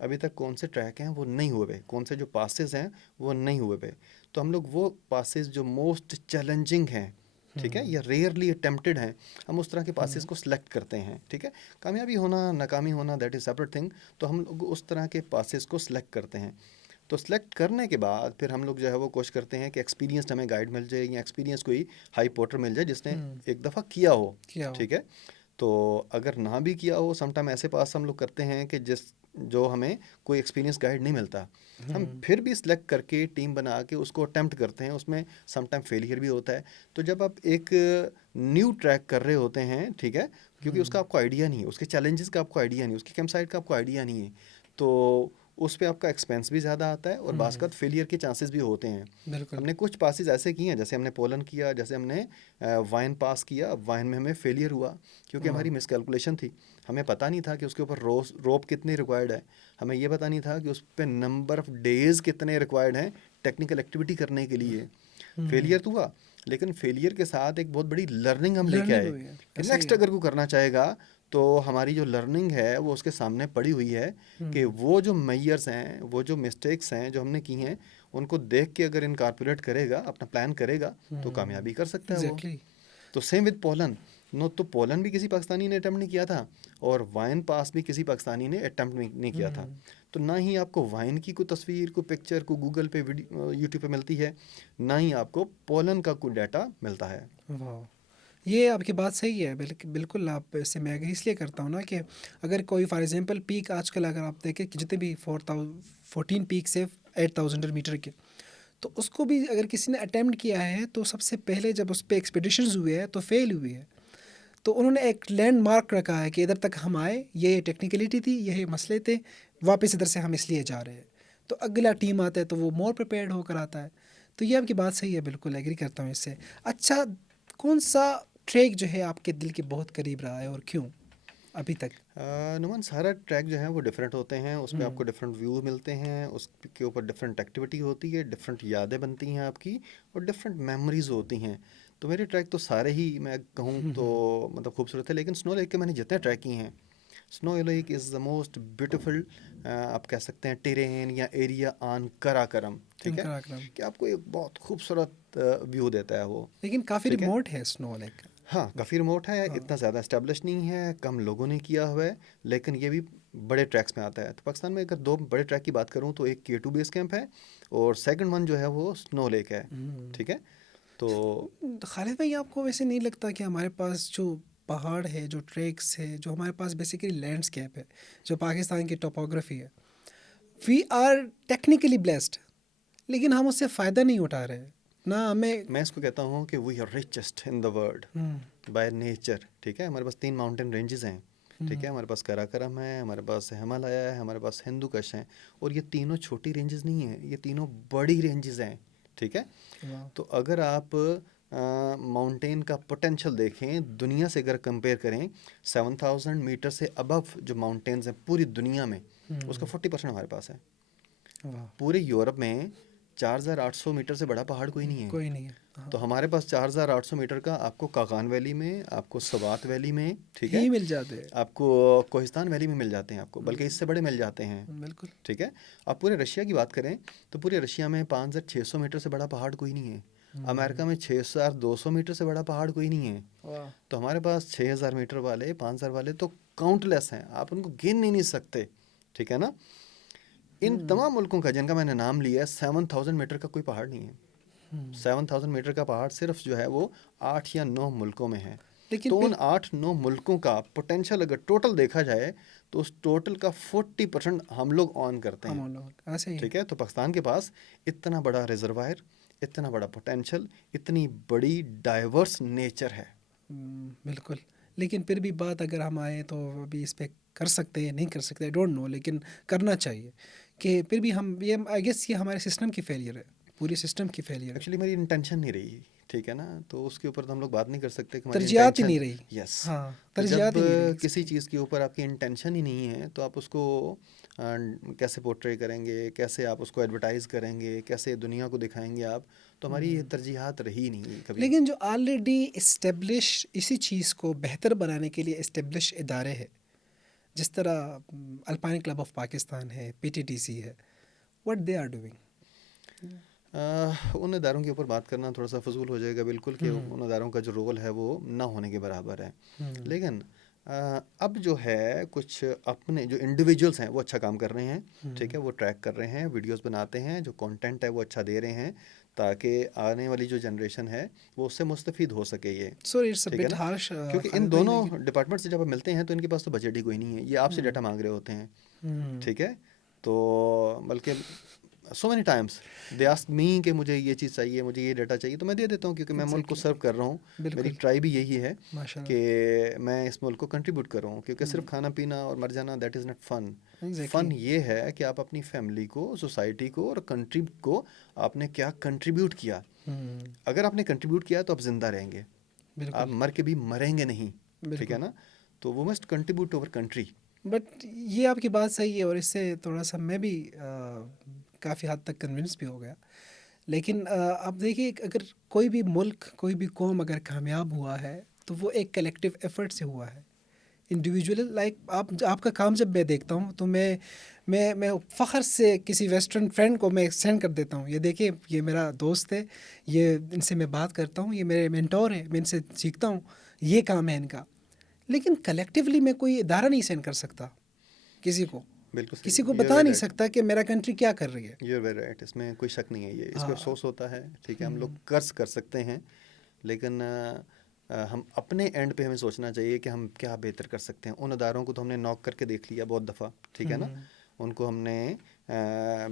अभी तक कौन से ट्रैक हैं वो नहीं हुए हुए, कौन से जो पासेस हैं वो नहीं हुए हुए, तो हम लोग वो पासेस जो मोस्ट चैलेंजिंग हैं, ठीक है, या रेयरली अटेम्प्टेड हैं, हम उस तरह के पासेस को सिलेक्ट करते हैं, ठीक है। कामयाबी होना नाकामी होना दैट इज़ सेपरेट थिंग, तो हम लोग उस तरह के पासेस को सिलेक्ट करते हैं। तो सिलेक्ट करने के बाद फिर हम लोग जो है वो कोशिश करते हैं कि एक्सपीरियंस्ड हमें गाइड मिल जाए, या एक्सपीरियंस कोई हाई पोर्टर मिल जाए जिसने एक दफ़ा किया हो, क्या हो? ठीक है। तो अगर ना भी किया हो, समटाइम ऐसे पास हम लोग करते हैं कि जिस जो हमें कोई एक्सपीरियंस गाइड नहीं मिलता, हम फिर भी सिलेक्ट करके टीम बना के उसको अटेम्प्ट करते हैं, उसमें समटाइम फेलियर भी होता है। तो जब आप एक न्यू ट्रैक कर रहे होते हैं, ठीक है, क्योंकि उसका आपको आइडिया नहीं है, उसके चैलेंजेस का आपको आइडिया नहीं है, उसके कैंप साइट का आपको आइडिया नहीं है, तो उस पे आपका एक्सपेंस भी ज़्यादा आता है और बाज़ फेलियर के चांसेस भी होते हैं। बिल्कुल। हमने कुछ पासेस ऐसे किए हैं, जैसे हमने पोलन किया, जैसे हमने वाइन पास किया, वाइन में हमें फेलियर हुआ क्योंकि वाह। हमारी मिसकैलकुलेशन थी। हमें पता नहीं था कि उसके ऊपर रोप कितनी रिक्वायर्ड है, हमें ये पता नहीं था कि उस पर नंबर ऑफ डेज़ कितने रिक्वायर्ड हैं टेक्निकल एक्टिविटी करने के लिए। फेलियर तो हुआ, लेकिन फेलियर के साथ एक बहुत बड़ी लर्निंग हम लेके लर्निंग आए हुई है, कि ऐसा ही नेक्स्ट है। अगर कोई करना चाहेगा तो हमारी जो लर्निंग है वो उसके सामने पड़ी हुई है, कि वो जो मैयर्स हैं, वो जो मिस्टेक्स हैं जो हमने की हैं, उनको देख के अगर इनकारपोरेट करेगा, अपना प्लान करेगा, तो कामयाबी कर सकता है वो। एग्जैक्टली। तो सेम विद पोलन, नो, तो पोलन भी किसी पाकिस्तानी ने अटेम्प्ट नहीं किया था, और वाइन पास भी किसी पाकिस्तानी ने अटेम्प्ट नहीं किया था। तो ना ही आपको वाइन की कोई तस्वीर, कोई पिक्चर, कोई गूगल पे, वीडियो, यूट्यूब पे मिलती है, ना ही आपको पोलन का कोई डाटा मिलता है। वाह, ये आपकी बात सही है। बिल्कुल, आप इससे मैं एग्री इसलिए करता हूँ ना कि अगर कोई फॉर एग्जांपल पीक आजकल अगर आप देखें कि जितने भी 14 पीक से 8,000 मीटर के, तो उसको भी अगर किसी ने अटेम्प्ट किया है तो सबसे पहले जब उस पर एक्सपीडिशंस हुए हैं तो फेल हुई है। तो उन्होंने एक लैंडमार्क रखा है कि इधर तक हम आए, ये टेक्निकलिटी थी, यही मसले थे, वापस इधर से हम इसलिए जा रहे हैं। तो अगला टीम आता है तो वो मोर प्रिपेयर्ड होकर आता है। तो ये आपकी बात सही है, बिल्कुल एग्री करता हूँ इससे। अच्छा, कौन सा ट्रैक जो है आपके दिल के बहुत करीब रहा है और क्यों अभी तक? नुमान, सारा ट्रैक जो है वो डिफरेंट होते हैं, उस पर आपको डिफरेंट व्यू मिलते हैं, उसके ऊपर डिफरेंट एक्टिविटी होती है, डिफरेंट यादें बनती हैं आपकी, और डिफरेंट मेमोरीज होती हैं। तो मेरे ट्रैक तो सारे ही मैं कहूँ तो मतलब खूबसूरत है, लेकिन स्नो लेक के मैंने जितने ट्रैक किए हैं, snow lake is the most beautiful, आप कह सकते हैं, टेरेन या एरिया ऑन कराकरम, ठीक है, कराक्रम। कि आपको एक बहुत खूबसूरत व्यू देता है वो, लेकिन काफ़ी ठीक है। रिमोट है स्नो लेक। हाँ, काफ़ी रिमोट है, हाँ। इतना ज़्यादा एस्टेब्लिश नहीं है, कम लोगों ने किया हुआ है, लेकिन ये भी बड़े ट्रैक्स में आता है। तो पाकिस्तान में अगर दो बड़े ट्रैक की बात करूँ तो एक K2 बेस कैंप है, और सेकंड वन जो है वो स्नो लेक है, ठीक है। तो तो खालिद भाई, आपको वैसे नहीं लगता कि हमारे पास जो पहाड़ है, जो ट्रैक्स है, जो हमारे पास बेसिकली लैंडस्केप है, जो पाकिस्तान की टोपोग्राफी है, वी आर टेक्निकली ब्लेस्ड, लेकिन हम उससे फ़ायदा नहीं उठा रहे हैं ना हमें। मैं इसको कहता हूँ कि we are richest in the world by nature, ठीक है। हमारे पास 3 माउंटेन रेंजेस हैं, ठीक है, हमारे पास कराकरम है, हमारे पास हिमालय है, हमारे पास हिंदू कश हैं, और ये तीनों छोटी रेंजेस नहीं हैं, ये तीनों बड़ी रेंजेस हैं, ठीक है। वाह। तो अगर आप माउंटेन का पोटेंशियल देखें, दुनिया से अगर कंपेयर करें, 7,000 मीटर से अबव जो माउंटेन्स हैं पूरी दुनिया में, उसका 40% हमारे पास है। वाह। पूरे यूरोप में 4,800 मीटर से बड़ा पहाड़ कोई नहीं है। कोई नहीं है। तो हाँ, हमारे पास 4,800 मीटर का आपको कागान वैली में, आपको सवात वैली में, ठीक है, ही मिल जाते हैं। आपको कोहिस्तान वैली में मिल जाते हैं, आपको बल्कि इससे बड़े मिल जाते हैं, बिल्कुल। ठीक है। आप पूरे रशिया की बात करें तो पूरे रशिया में 5,600 मीटर से बड़ा पहाड़ कोई नहीं है। अमेरिका में 6200 मीटर से बड़ा पहाड़ कोई नहीं है। वाह। तो हमारे पास 6000 मीटर वाले, 5000 वाले तो काउंटलेस हैं, आप उनको गिन ही नहीं सकते, ठीक है ना। इन तमाम मुल्कों का जिनका मैंने नाम लिया है, 7000 मीटर का कोई पहाड़ नहीं है। 7000 मीटर का पहाड़ सिर्फ जो है वो 8 या 9 मुल्कों में है। लेकिन तो उन फिर 8-9 मुल्कों का पोटेंशियल अगर टोटल देखा जाए तो उस टोटल का 40% हम लोग ऑन करते हम हैं, लोग ऐसे ही है। ठीक है। तो पाकिस्तान के पास इतना बड़ा रिजर्वायर, इतना बड़ा पोटेंशियल, इतनी बड़ी डाइवर्स नेचर है। बिल्कुल। लेकिन फिर भी बात अगर हम आए तो अभी इस पे कर सकते हैं नहीं कर सकते, आई डोंट नो, लेकिन करना चाहिए कि फिर भी हम ये आई गेस ये हमारे सिस्टम की फेलियर है, पूरी सिस्टम की फेलियर है। एक्चुअली मेरी इंटेंशन नहीं रही, ठीक है ना, तो उसके ऊपर तो हम लोग बात नहीं कर सकते कि हमारी तरजीहात ही नहीं इंटेंशन। रही। यस। हाँ, तो जब तरजीहात ही नहीं रही किसी इसकी। चीज़ के ऊपर आपकी इंटेंशन ही नहीं है तो आप उसको कैसे पोर्ट्रे करेंगे, कैसे आप उसको एडवर्टाइज करेंगे, कैसे दुनिया को दिखाएंगे आप। तो हमारी ये तरजीहात रही नहीं कभी। लेकिन जो ऑलरेडी इस्टेब्लिश इसी चीज़ को बेहतर बनाने के लिए इस्टेब्लिश इदारे हैं, जिस तरह अल्पाइन क्लब ऑफ पाकिस्तान है, पीटीटीसी है, व्हाट दे आर डूइंग। उन इदारों के ऊपर बात करना थोड़ा सा फजूल हो जाएगा बिल्कुल, कि उन इदारों का जो रोल है वो ना होने के बराबर है। लेकिन अब जो है कुछ अपने जो इंडिविजुअल्स हैं वो अच्छा काम कर रहे हैं, ठीक है। वो ट्रैक कर रहे हैं, वीडियोस बनाते हैं, जो कंटेंट है वो अच्छा दे रहे हैं, ताकि आने वाली जो जनरेशन है वो उससे मुस्तफ़ीद हो सके ये, सो इट्स अ ठीक है बिट ना। हार्श क्योंकि इन खालिद भाई, दोनों लेकिन डिपार्टमेंट से जब आप मिलते हैं तो इनके पास तो बजट ही कोई नहीं है, ये आपसे डाटा मांग रहे होते हैं, हम्म, ठीक है। तो बल्कि so many times they ask me कि मुझे ये चीज़ चाहिए, मुझे ये डाटा चाहिए, तो मैं दे देता हूँ, क्योंकि मैं मुल्क को एग्जैक्टली, सर्व कर रहा हूँ। मेरी बिल्कुल, ट्राई भी यही है माशाल्लाह, कि मैं इस मुल्क को कंट्रीब्यूट कर रहा हूँ, क्योंकि सिर्फ खाना पीना और मर जाना that is not fun. Exactly, fun ये है कि आप अपनी फैमिली को, सोसाइटी को और कंट्री को आपने क्या कंट्रीब्यूट किया। अगर आपने कंट्रीब्यूट किया तो आप ज़िंदा रहेंगे, आप बिल्कुल, मर के भी मरेंगे नहीं, ठीक है बिल्कुल। ना। तो वो must contribute to our country. But ये आपकी बात सही है और इससे थोड़ा सा मैं भी काफ़ी हद तक कन्विंस भी हो गया। लेकिन अब देखिए, अगर कोई भी मुल्क, कोई भी कौम अगर कामयाब हुआ है तो वो एक कलेक्टिव एफर्ट से हुआ है। इंडिविजुअल लाइक आपका काम जब मैं देखता हूँ तो मैं फ़ख्र से किसी वेस्टर्न फ्रेंड को मैं सेंड कर देता हूँ, ये देखिए ये मेरा दोस्त है, ये इनसे मैं बात करता हूँ, ये मेरे मेंटोर है, मैं इनसे सीखता हूँ, ये काम है इनका। लेकिन कलेक्टिवली मैं कोई इदारा नहीं सेंड कर सकता किसी को, बिल्कुल किसी सही, को यू आर बता वेरी नहीं राइट, सकता कि मेरा कंट्री क्या कर रही है। यू आर वेरी राइट, इसमें कोई शक नहीं है, ये इस पर हाँ। अफसोस होता है, ठीक है। हम लोग कर्ज कर सकते हैं, लेकिन हम अपने एंड पे हमें सोचना चाहिए कि हम क्या बेहतर कर सकते हैं। उन अदारों को तो हमने नॉक करके देख लिया बहुत दफ़ा, ठीक है ना। उनको हमने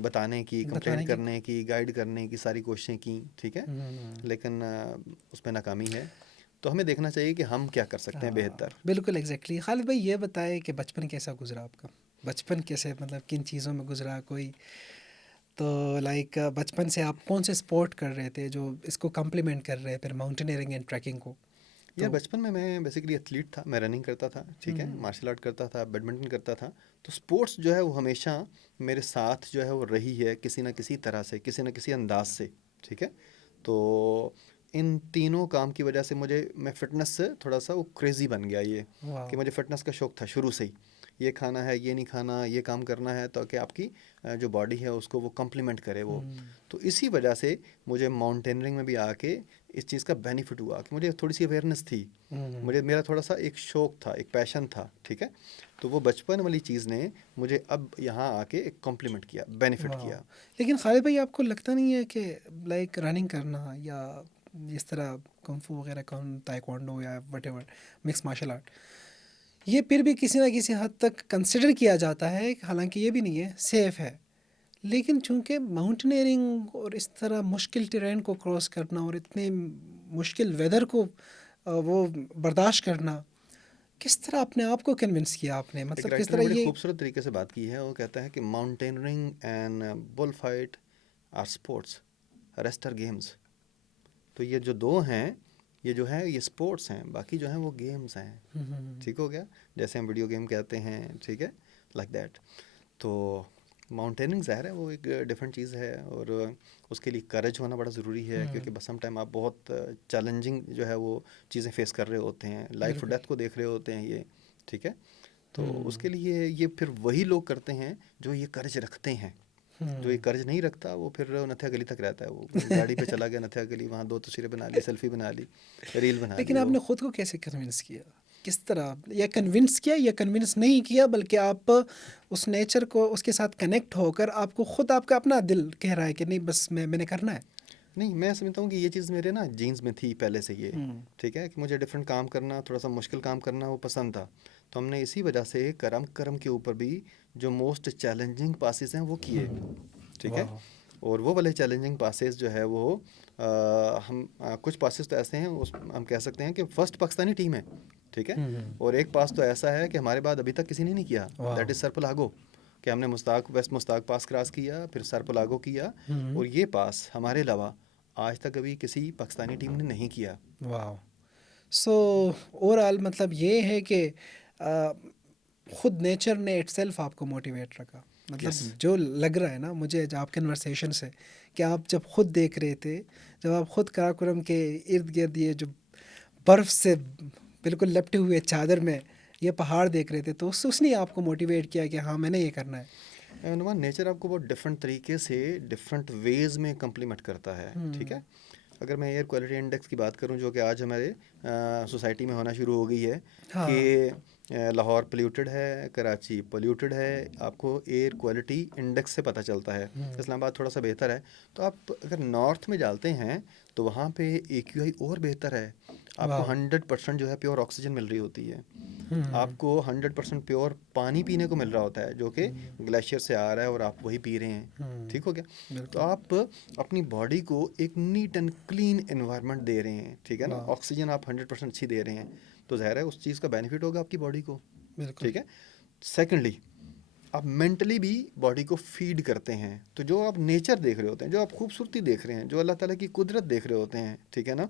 बताने की, कंप्लेंट बताने की। करने की, गाइड करने की सारी कोशिशें की, ठीक है। लेकिन उसमें नाकामी है। तो हमें देखना चाहिए कि हम क्या कर सकते हैं बेहतर। बिल्कुल एग्जैक्टली। खालिद भाई ये बताए कि बचपन कैसा गुजरा आपका, बचपन कैसे मतलब किन चीज़ों में गुजरा कोई, तो लाइक बचपन से आप कौन से स्पोर्ट कर रहे थे जो इसको कम्प्लीमेंट कर रहे हैं फिर माउंटेनियरिंग एंड ट्रैकिंग को। यार तो बचपन में मैं बेसिकली एथलीट था, मैं रनिंग करता था, ठीक है, मार्शल आर्ट करता था, बैडमिंटन करता था। तो स्पोर्ट्स जो है वो हमेशा मेरे साथ जो है वो रही है, किसी ना किसी तरह से, किसी ना किसी अंदाज से, ठीक है। तो इन तीनों काम की वजह से मैं फ़िटनेस से थोड़ा सा वो क्रेज़ी बन गया, ये वाह। कि मुझे फ़िटनेस का शौक़ था शुरू से ही। ये खाना है, ये नहीं खाना, ये काम करना है, ताकि आपकी जो बॉडी है उसको वो कम्प्लीमेंट करे वो। तो इसी वजह से मुझे माउंटेनियरिंग में भी आके इस चीज़ का बेनिफिट हुआ कि मुझे थोड़ी सी अवेयरनेस थी, मुझे मेरा थोड़ा सा एक शौक़ था, एक पैशन था, ठीक है। तो वो बचपन वाली चीज़ ने मुझे अब यहाँ आके एक कॉम्प्लीमेंट किया, बेनिफिट वाह। किया। लेकिन खालिद भाई आपको लगता नहीं है कि लाइक रनिंग करना या इस तरह कुंफू वगैरह ताइक्वांडो या वटेवर मिक्स मार्शल आर्ट, ये फिर भी किसी ना किसी हद तक कंसिडर किया जाता है, हालांकि ये भी नहीं है सेफ़ है, लेकिन चूंकि माउंटेनियरिंग और इस तरह मुश्किल टेरेन को क्रॉस करना और इतने मुश्किल वेदर को वो बर्दाश्त करना, किस तरह अपने आप को कन्विंस किया आपने, एक मतलब किस राइटर ने तरह बड़ी ये। खूबसूरत तरीके से बात की है, वो कहता है कि mountaineering and bull fight are sports, rest are games. तो ये जो दो हैं, ये जो है ये स्पोर्ट्स हैं, बाकी जो हैं वो गेम्स हैं, ठीक हो गया। जैसे हम वीडियो गेम कहते हैं, ठीक है, लाइक दैट। तो माउंटेनिंग ज़ाहिर है वो एक डिफरेंट चीज़ है, और उसके लिए करेज होना बड़ा ज़रूरी है, क्योंकि बस सम टाइम आप बहुत चैलेंजिंग जो है वो चीज़ें फेस कर रहे होते हैं, लाइफ और बिल्कुल। डेथ को देख रहे होते हैं ये, ठीक है। तो उसके लिए ये फिर वही लोग करते हैं जो ये करेज रखते हैं, जो ये हम्म। कर्ज नहीं रखता वो फिर नथिया गली तक रहता है, वो गाड़ी पे चला गया नथिया गली, वहाँ दो तस्वीरें बना ली, सेल्फी बना ली, रील बना लेकिन ली वो। आपने खुद को कैसे कन्विंस किया, किस तरह, या कन्विंस किया या कन्विंस नहीं किया, बल्कि आप उस नेचर को उसके साथ कनेक्ट होकर आपको खुद आपका अपना दिल कह रहा है कि नहीं बस मैंने करना है। नहीं, मैं समझता हूँ कि ये चीज़ मेरे ना जीन्स में थी पहले से ये, हम्म। ठीक है, कि मुझे डिफरेंट काम करना, थोड़ा सा मुश्किल काम करना वो पसंद था। तो हमने इसी वजह से करम करम के ऊपर भी जो मोस्ट चैलेंजिंग पासेस हैं वो किए, ठीक है। वाह। और वो वाले चैलेंजिंग पासेस जो है वो कुछ पासेस तो ऐसे हैं, उस हम कह सकते हैं कि फर्स्ट पाकिस्तानी टीम है, ठीक है। हम्म। और एक पास तो ऐसा है कि हमारे बाद अभी तक किसी ने नहीं किया, वाह। दैट इज़ सरपलागो, कि हमने मुश्ताक वेस्ट मुश्ताक पास क्रॉस किया, फिर सरपलागो किया। हम्म। और ये पास हमारे अलावा आज तक अभी किसी पाकिस्तानी टीम ने नहीं किया। वाह। सो ओवरऑल मतलब ये है कि आ, खुद नेचर ने इटसेल्फ आपको मोटिवेट रखा। मतलब यस। जो लग रहा है ना मुझे आप कन्वर्सेशन से, कि आप जब खुद देख रहे थे, जब आप खुद काराकोरम के इर्द गिर्द ये जो बर्फ़ से बिल्कुल लपटे हुए चादर में ये पहाड़ देख रहे थे, तो उसने आपको मोटिवेट किया कि हाँ मैंने ये करना है। नुमान, नेचर आपको बहुत डिफरेंट तरीके से डिफरेंट वेज में कम्प्लीमेंट करता है, ठीक हम्म। है। अगर मैं एयर क्वालिटी इंडेक्स की बात करूं, जो कि आज हमारे सोसाइटी में होना शुरू हो गई है, कि हाँ। लाहौर पोल्यूटेड है, कराची पोल्यूटेड है, आपको एयर क्वालिटी इंडेक्स से पता चलता है। हम्म। इस्लामाबाद थोड़ा सा बेहतर है। तो आप अगर नॉर्थ में जाते हैं तो वहाँ पे AQI और बेहतर है, आपको वाह। 100% जो है प्योर ऑक्सीजन मिल रही होती है, हम्म। आपको 100% प्योर पानी पीने को मिल रहा होता है, जो कि हम्म। ग्लेशियर से आ रहा है और आप वही पी रहे हैं, हम्म। ठीक हो गया। तो बिल्कुल। आप अपनी बॉडी को एक नीट एंड क्लीन एनवायरनमेंट दे रहे हैं, ठीक है ना, वाह। ऑक्सीजन आप 100% अच्छी दे रहे हैं, तो ज़ाहिर है उस चीज़ का बेनिफिट होगा आपकी बॉडी को, बिल्कुल। ठीक है। सेकेंडली, आप मेंटली भी बॉडी को फीड करते हैं, तो जो आप नेचर देख रहे होते हैं, जो आप खूबसूरती देख रहे हैं, जो अल्लाह ताला की कुदरत देख रहे होते हैं, ठीक है ना,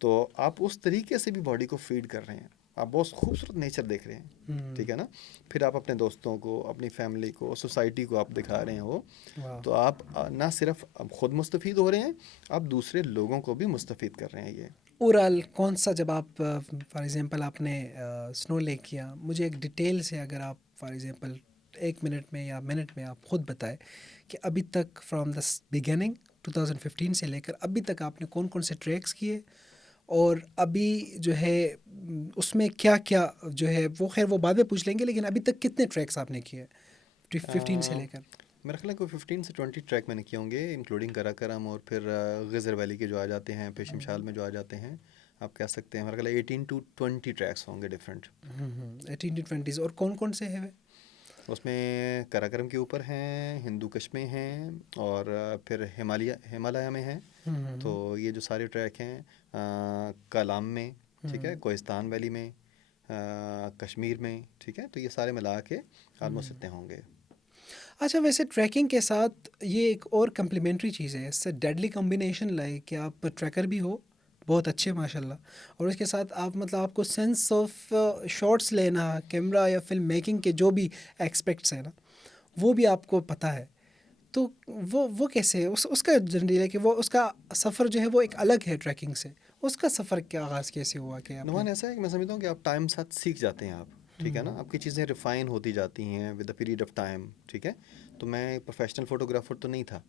तो आप उस तरीके से भी बॉडी को फीड कर रहे हैं, आप बहुत खूबसूरत नेचर देख रहे हैं, हम्म। ठीक है ना। फिर आप अपने दोस्तों को, अपनी फैमिली को, सोसाइटी को आप दिखा रहे हो, वाह। तो आप ना सिर्फ अब खुद मुस्तफ़ीद हो रहे हैं, आप दूसरे लोगों को भी मुस्तफ़ीद कर रहे हैं ये। ओवरऑल कौन सा, जब आप फॉर एग्जांपल आपने स्नो लेक किया, मुझे एक डिटेल से अगर आप फॉर एग्जांपल 1 मिनट में या मिनट में आप खुद बताएं कि अभी तक फ्रॉम द बिगिनिंग 2015 से लेकर अभी तक आपने कौन कौन से ट्रैक्स किए, और अभी जो है उसमें क्या क्या जो है वो, खैर वो बाद में पूछ लेंगे, लेकिन अभी तक कितने ट्रैक्स आपने किए 15 से लेकर। मेरा ख्याल है कोई 15 से 20 ट्रैक मैंने किए होंगे, इंक्लूडिंग कराकरम और फिर गज़र वैली के जो आ जाते हैं, फिर शमशाल में जो आ जाते हैं, आप कह सकते हैं मेरा ख्याल है 18 to 20 ट्रैक्स होंगे डिफरेंट। 18 to 20, और कौन कौन से हैं वे? उसमें कराकरम के ऊपर हैं, हिंदू कश में हैं, और फिर हिमालय में हैं। तो हम्म। ये जो सारे ट्रैक हैं, कालाम में, ठीक है, हम्म। कोहिस्तान वैली में, कश्मीर में, ठीक है, तो ये सारे मिला के ऑलमोस्ट हम्म। इतने होंगे। अच्छा, वैसे ट्रैकिंग के साथ ये एक और कम्प्लीमेंट्री चीज़ है, इससे डेडली कॉम्बिनेशन लाए कि आप ट्रैकर भी हो बहुत अच्छे माशाल्लाह, और उसके साथ आप मतलब आपको सेंस ऑफ शॉट्स लेना, कैमरा या फिल्म मेकिंग के जो भी एक्सपेक्ट्स हैं ना, वो भी आपको पता है। तो वो कैसे है उसका जनरली है कि वो उसका सफ़र जो है वो एक अलग है ट्रैकिंग से, उसका सफ़र क्या आगाज़ कैसे हुआ कि आपने? नुमान, ऐसा है कि मैं समझता हूँ कि आप टाइम साथ सीख जाते हैं आप, ठीक है ना, हम्म। आपकी चीज़ें रिफ़ाइन होती जाती हैं with the period of time, ठीक है। तो मैं प्रोफेशनल फ़ोटोग्राफ़र तो नहीं था,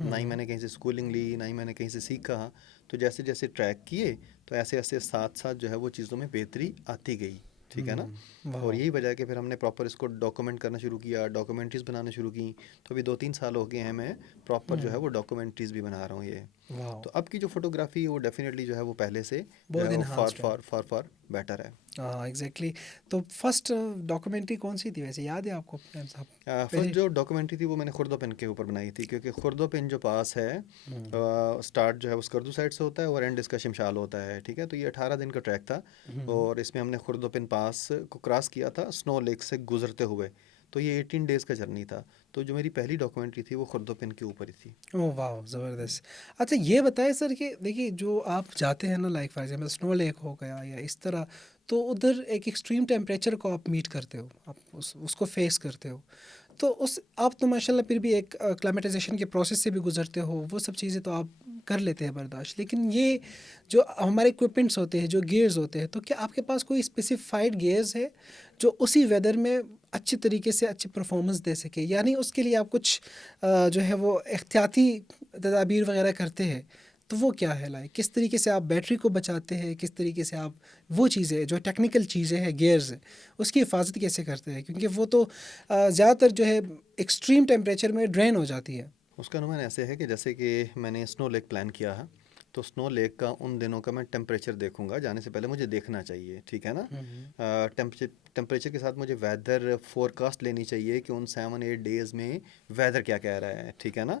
ना ही हम्म। मैंने कहीं से स्कूलिंग ली, ना ही मैंने कहीं से सीखा। तो जैसे जैसे ट्रैक किए, तो ऐसे ऐसे साथ साथ जो है वो चीज़ों में बेहतरी आती गई, ठीक है ना। और वाह। यही वजह है कि फिर हमने प्रॉपर इसको डॉक्यूमेंट करना शुरू किया, डॉक्यूमेंट्रीज़ बनाना शुरू की। तो अभी 2-3 साल हो गए हैं, मैं प्रॉपर जो है हम्म। वो डॉक्यूमेंट्रीज़ भी बना रहा हूँ ये। वाह। तो अब की जो फ़ोटोग्राफ़ी है वो डेफ़िनेटली जो है वो पहले से जो बहुत है वो फार इन्हांस्ड है। फार फार फार बेटर है। हाँ एग्जैक्टली। तो फर्स्ट डॉक्यूमेंट्री कौन सी थी वैसे, याद है आपको साहब? फर्स्ट पहले। जो डॉक्यूमेंट्री थी वो मैंने खुर्दोपिन के ऊपर बनाई थी, क्योंकि खुर्दोपिन जो पास है, हम्म। स्टार्ट जो है वो स्कर्दू साइड से होता है और एंड इसका शमशाल होता है, ठीक है। तो ये 18 दिन का ट्रैक था, हम्म। और इसमें हमने खुर्दोपिन पास को क्रॉस किया था स्नो लेक से गुजरते हुए। तो ये 18 डेज़ का जर्नी था। तो जो मेरी पहली डॉक्यूमेंट्री थी वो खुर्दोपिन के ऊपर ही थी। ओह वाह, ज़बरदस्त। अच्छा ये बताएं सर कि देखिए जो आप जाते हैं ना, like for example snow lake हो गया या इस तरह, तो उधर एक एक्सट्रीम टेम्परेचर को आप मीट करते हो, आप उसको फेस करते हो। तो उस आप तो माशाल्लाह फिर भी एक क्लाइमेटाइजेशन के प्रोसेस से भी गुजरते हो, वो सब चीज़ें तो आप कर लेते हैं बर्दाश्त। लेकिन ये जो हमारे इक्विपमेंट्स होते हैं, जो गियर्स होते हैं, तो क्या आपके पास कोई स्पेसिफाइड गियर्स है जो उसी वेदर में अच्छी तरीके से अच्छी परफॉर्मेंस दे सके? यानी उसके लिए आप कुछ जो है वो एहतियाती तदाबीर वगैरह करते हैं, तो वो क्या है? लाइक किस तरीके से आप बैटरी को बचाते हैं, किस तरीके से आप वो चीज़ें जो टेक्निकल चीज़ें हैं, गियर्स हैं, उसकी हिफाजत कैसे करते हैं? क्योंकि वो तो ज़्यादातर जो है एक्सट्रीम टेम्परेचर में ड्रेन हो जाती है। उसका अनुमान ऐसे है कि जैसे कि मैंने स्नो लेक प्लान किया है, तो स्नो लेक का उन दिनों का मैं टेम्परेचर देखूंगा, जाने से पहले मुझे देखना चाहिए, ठीक है ना। टेम्परेचर टेम्परेचर के साथ मुझे वेदर फोरकास्ट लेनी चाहिए कि उन 7-8 डेज़ में वेदर क्या कह रहा है, ठीक है ना।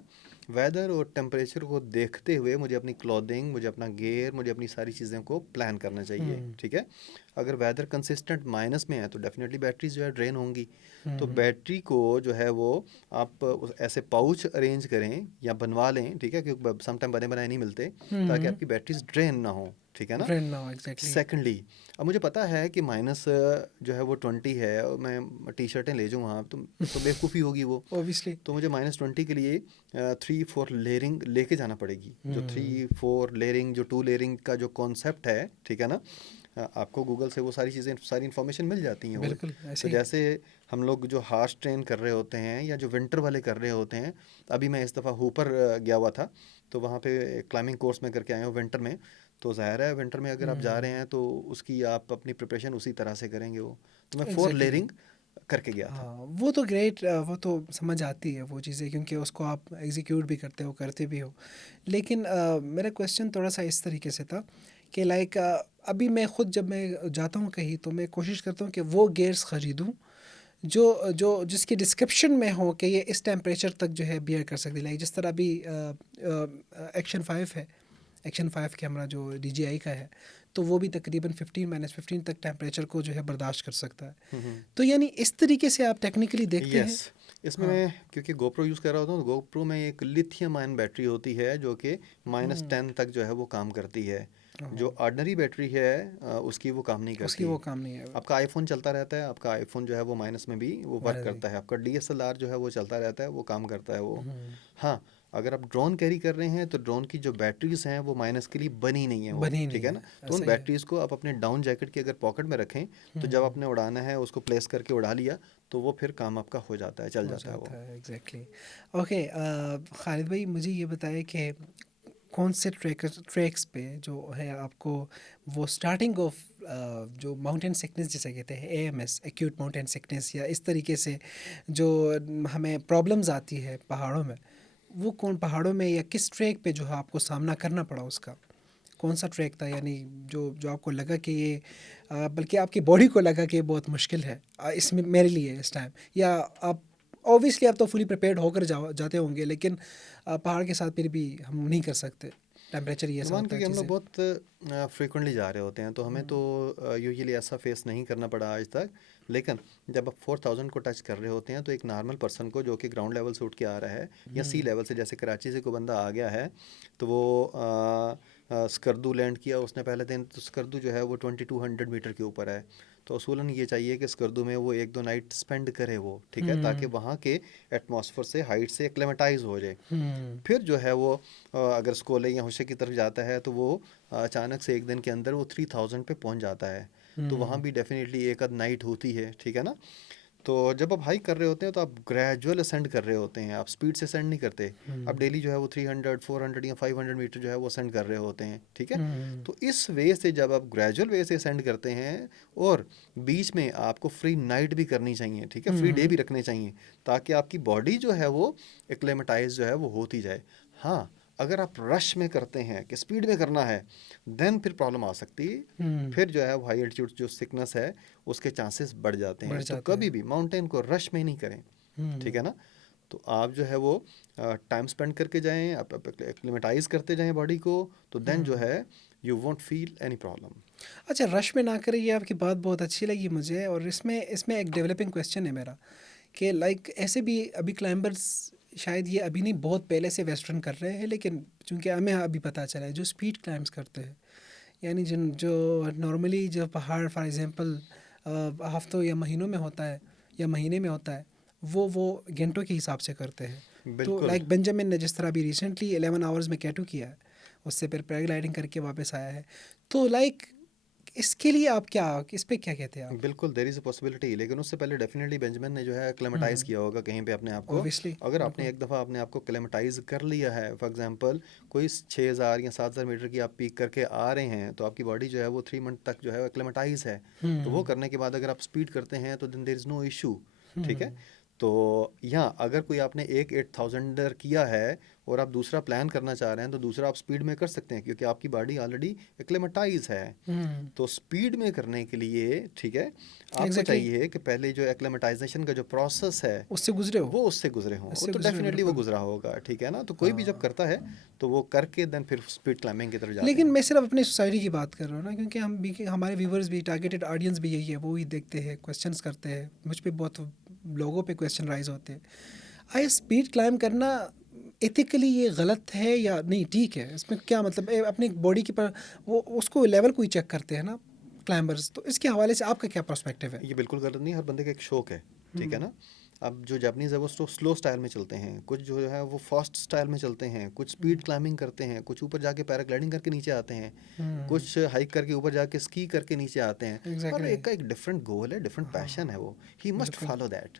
वेदर और टेम्परेचर को देखते हुए मुझे अपनी क्लॉथिंग, मुझे अपना गेयर, मुझे अपनी सारी चीज़ें को प्लान करना चाहिए, हम्म। ठीक है। अगर वेदर कंसिस्टेंट माइनस में है तो डेफिनेटली बैटरीज जो है ड्रेन होंगी। तो हम्म। बैटरी को जो है वो आप ऐसे पाउच अरेंज करें या बनवा लें, ठीक है, क्योंकि समटाइम बने बनाए नहीं मिलते, ताकि हम्म। आपकी बैटरीज ड्रेन ना हो, ठीक है ना। ड्रेन ना हो, एग्जैक्टली। सेकेंडली, अब मुझे पता है कि माइनस जो है वो 20 है और मैं टी शर्टें ले जाऊँ वहाँ, तो बेवकूफ़ी होगी वो। ऑब्वियसली। तो मुझे -20 के लिए 3-4 लेयरिंग लेके जाना पड़ेगी। जो हम्म। 3-4 लेयरिंग, जो 2 लेयरिंग का जो कॉन्सेप्ट है, ठीक है ना। आपको गूगल से वो सारी चीज़ें, सारी इन्फॉर्मेशन मिल जाती हैं वो। बिल्कुल ऐसे तो ही। जैसे हम लोग जो हार्श ट्रेन कर रहे होते हैं या जो विंटर वाले कर रहे होते हैं, अभी मैं इस दफ़ा हुपर गया हुआ था, तो वहाँ पे क्लाइंबिंग कोर्स में करके आया हूँ विंटर में। तो ज़ाहिर है विंटर में अगर आप जा रहे हम्म। हैं तो उसकी आप अपनी प्रिपरेशन उसी तरह से करेंगे वो। तो मैं 4 एग्जैक्टली। लेयरिंग करके गया था। हाँ, वो तो ग्रेट, वो तो समझ आती है वो चीज़ें, क्योंकि उसको आप एग्जीक्यूट भी करते हो, करते भी हो। लेकिन मेरा क्वेश्चन थोड़ा सा इस तरीके से था कि लाइक अभी मैं ख़ुद जब मैं जाता हूँ कहीं, तो मैं कोशिश करता हूँ कि वो गियर्स ख़रीदूँ जो जो जिसकी डिस्क्रिप्शन में हो कि ये इस टेम्परेचर तक जो है बियर कर सकती है। लाइक जिस तरह अभी एक्शन 5 है, एक्शन 5 कैमरा जो DJI का है, तो वो भी तकरीबन 15 -15 तक टेम्परेचर को जो है बर्दाश्त कर सकता है। हम्म। तो यानी इस तरीके से आप टेक्निकली देखते यस, हैं? इसमें हाँ। मैं क्योंकि गोप्रो यूज़ कर रहा होता हूँ, तो गोप्रो में एक लिथियम आयन बैटरी होती है जो कि हुँ। -10 तक जो है वो काम करती है। जो हाँ, ऑर्डिनरी बैटरी है उसकी वो काम नहीं उसकी करती। वो काम नहीं है। आपका आईफोन चलता रहता है, आपका आईफोन जो है वो माइनस में भी वो वर्क मैंने भी। करता है, आपका DSLR जो है वो चलता रहता है, वो काम करता है वो। हुँ। हाँ, अगर आप ड्रोन कैरी कर रहे हैं तो ड्रोन की जो बैटरीज हैं वो माइनस के लिए बनी नहीं है वो, बनी नहीं ठीक है है, ना। तो उन ऐसा ही है। बैटरीज को आप अपने डाउन जैकेट की अगर पॉकेट में रखें, तो जब हुँ। आपने उड़ाना है उसको प्लेस करके उड़ा लिया, तो वो फिर काम आपका हो जाता है, चल हो जाता है वो। जाता है, एग्ज़ैक्टली। ओके, खालिद भाई मुझे ये बताएँ कि कौन से ट्रैक्स पे जो है आपको वो स्टार्टिंग ऑफ जो माउंटेन सिकनेस जिसे कहते हैं, AMS, एक्यूट माउंटेन सिकनेस, या इस तरीके से जो हमें प्रॉब्लम्स आती है पहाड़ों में, वो कौन पहाड़ों में या किस ट्रैक पे जो है आपको सामना करना पड़ा उसका? कौन सा ट्रैक था, यानी जो जो आपको लगा कि ये बल्कि आपकी बॉडी को लगा कि ये बहुत मुश्किल है इसमें मेरे लिए इस टाइम? या आप ऑब्वियसली आप तो फुली प्रिपेयर्ड होकर जाते होंगे, लेकिन पहाड़ के साथ फिर भी हम नहीं कर सकते, टेम्परेचर ये ऐसा नुमान, होता है क्योंकि हम लोग चीज़ें। बहुत फ्रिक्वेंटली जा रहे होते हैं, तो हमें तो हम्म। यूजुअली ऐसा फेस नहीं करना पड़ा आज तक। लेकिन जब आप 4000 को टच कर रहे होते हैं, तो एक नॉर्मल पर्सन को जो कि ग्राउंड लेवल से उठ के आ रहा है या सी हम्म। लेवल से, जैसे कराची से कोई बंदा आ गया है, तो वो स्कर्दू लैंड किया उसने पहले दिन, तो स्कर्दू जो है वो 2200 मीटर के ऊपर है। तो असूलन ये चाहिए कि स्कर्दू में वो 1-2 नाइट स्पेंड करे वो, ठीक है, ताकि हम्म। वहाँ के एटमॉस्फेयर से, हाइट से एक्लेमेटाइज हो जाए। हम्म। फिर जो है वो अगर स्कोले या होशे की तरफ जाता है, तो वो अचानक से एक दिन के अंदर वो 3000 पे पहुंच जाता है। तो वहाँ हम्म। भी डेफिनेटली एक आध नाइट होती है, ठीक है ना। तो जब आप हाइक कर रहे होते हैं तो आप ग्रेजुअल असेंड कर रहे होते हैं, आप स्पीड से असेंड नहीं करते। आप हम्म। डेली जो है वो 300, 400 या 500 मीटर जो है वो असेंड कर रहे होते हैं, ठीक है। हम्म। तो इस वे से जब आप ग्रेजुअल वे से असेंड करते हैं, और बीच में आपको फ्री नाइट भी करनी चाहिए, ठीक है, फ्री डे हम्म। भी रखने चाहिए, ताकि आपकी बॉडी जो है वो एक्लेमेटाइज जो है वो होती जाए। हाँ, अगर आप रश में करते हैं कि स्पीड में करना है, देन फिर प्रॉब्लम आ सकती है। हम्म। फिर जो है वो हाई एल्टीट्यूड जो सिकनेस है उसके चांसेस बढ़ जाते बढ़ हैं। तो जाते कभी हैं। भी माउंटेन को रश में नहीं करें, ठीक हम्म। है ना। तो आप जो है वो टाइम स्पेंड करके जाएं, आप एक्लिमेटाइज करते जाएं बॉडी को, तो देन जो हम्म। है you won't feel any problem. अच्छा, रश में ना करें, ये आपकी बात बहुत अच्छी लगी मुझे। और इसमें इसमें एक डेवलपिंग क्वेश्चन है मेरा कि लाइक ऐसे भी अभी क्लाइंबर्स शायद ये अभी नहीं, बहुत पहले से वेस्टर्न कर रहे हैं, लेकिन चूंकि हमें अभी पता चला है जो स्पीड क्लाइम्स करते हैं, यानी जिन जो नॉर्मली जो पहाड़ फॉर एग्जांपल हफ्तों या महीनों में होता है या महीने में होता है, वो घंटों के हिसाब से करते हैं। तो बिल्कुल। लाइक बेंजामिन ने जिस तरह अभी रिसेंटली 11 आवर्स में कैटू किया है, उससे फिर पैराग्लाइडिंग करके वापस आया है। तो लाइक इसके लिए आप क्या, इस पे क्या कहते हैं आप? बिल्कुल देयर इज़ अ पॉसिबिलिटी, लेकिन उससे पहले डेफिनेटली बेंजामिन ने जो है एक्लेमेटाइज़ हम्म। किया होगा कहीं पे अपने आप को। ऑब्वियसली। अगर आपने बिल्कुल। एक दफ़ा अपने आप को एक्लेमेटाइज़ कर लिया है, फॉर एग्जांपल कोई 6000 या 7000 मीटर की आप पीक करके आ रहे हैं, तो आपकी बॉडी जो है वो 3 मंथ तक जो है एक्लेमेटाइज़ है। तो वो हम्म। करने के बाद अगर आप स्पीड करते हैं तो then there is no issue, ठीक है। हम्म। तो यहाँ अगर कोई आपने एक 8000 किया है और आप दूसरा प्लान करना चाह रहे हैं, तो दूसरा आप स्पीड में कर सकते हैं क्योंकि आपकी बॉडी ऑलरेडी एक्लेमेटाइज है। हम्म। तो स्पीड में करने के लिए, ठीक है, आपको एग्जैक्टली। चाहिए कि पहले जो एक्लेमेटाइजेशन का जो प्रोसेस है उससे गुजरे हो। वो उससे गुजरे हों। वो उससे तो गुजरे हो, डेफिनेटली वो बिल्कुल। गुजरा होगा, ठीक है ना। तो कोई भी जब हाँ। करता है तो वो करके देन फिर स्पीड क्लाइंबिंग की तरफ जाते लेकिन हैं। मैं सिर्फ अपनी सोसाइटी की बात कर रहा हूँ ना, क्योंकि हम भी, हमारे व्यूवर्स भी, टारगेटेड ऑडियंस भी यही है, वो ही देखते हैं, क्वेश्चंस करते हैं मुझ पे, बहुत लोगों पे क्वेश्चन राइज होते हैं। आई स्पीड क्लाइंब करना एथिकली ये गलत है या नहीं? ठीक है, इसमें क्या मतलब अपनी बॉडी के पर वो उसको लेवल को ही चेक करते हैं ना क्लाइंबर्स, तो इसके हवाले से आपका क्या पर्सपेक्टिव है? ये बिल्कुल गलत नहीं है, हर बंदे का एक शौक है, ठीक है हम्म। ना। अब जो जापानीज़ है वो स्लो स्टाइल में चलते हैं, कुछ जो है वो फास्ट स्टाइल में चलते हैं, कुछ स्पीड क्लाइंबिंग करते हैं, कुछ ऊपर जाके पैराग्लाइडिंग करके नीचे आते हैं, हम्म। कुछ हाइक करके ऊपर जाके स्की करके नीचे आते हैं। हर एग्जैक्टली। एक का एक डिफरेंट गोल है, डिफरेंट पैशन है, हाँ। वो ही मस्ट बिल्कुल। Follow that.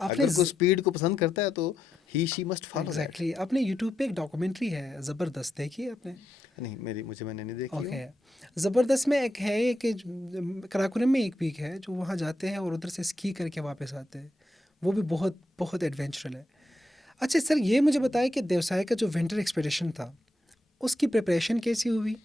आपने अगर कोई स्पीड को पसंद करता है तो he she must follow that. Exactly आपने यूट्यूब पे एक डॉक्यूमेंट्री है ज़बरदस्त, देखी है आपने? नहीं, मैंने नहीं देखी ओके। वो। ज़बरदस्त में एक है कि कराकोरम में एक पीक है जो वहाँ जाते हैं और उधर से स्की करके वापस आते हैं। वो भी बहुत बहुत एडवेंचरल है। अच्छा सर, ये मुझे बताएं कि देवसाय का जो विंटर एक्सपेडिशन था, उसकी प्रिपरेशन कैसी हुई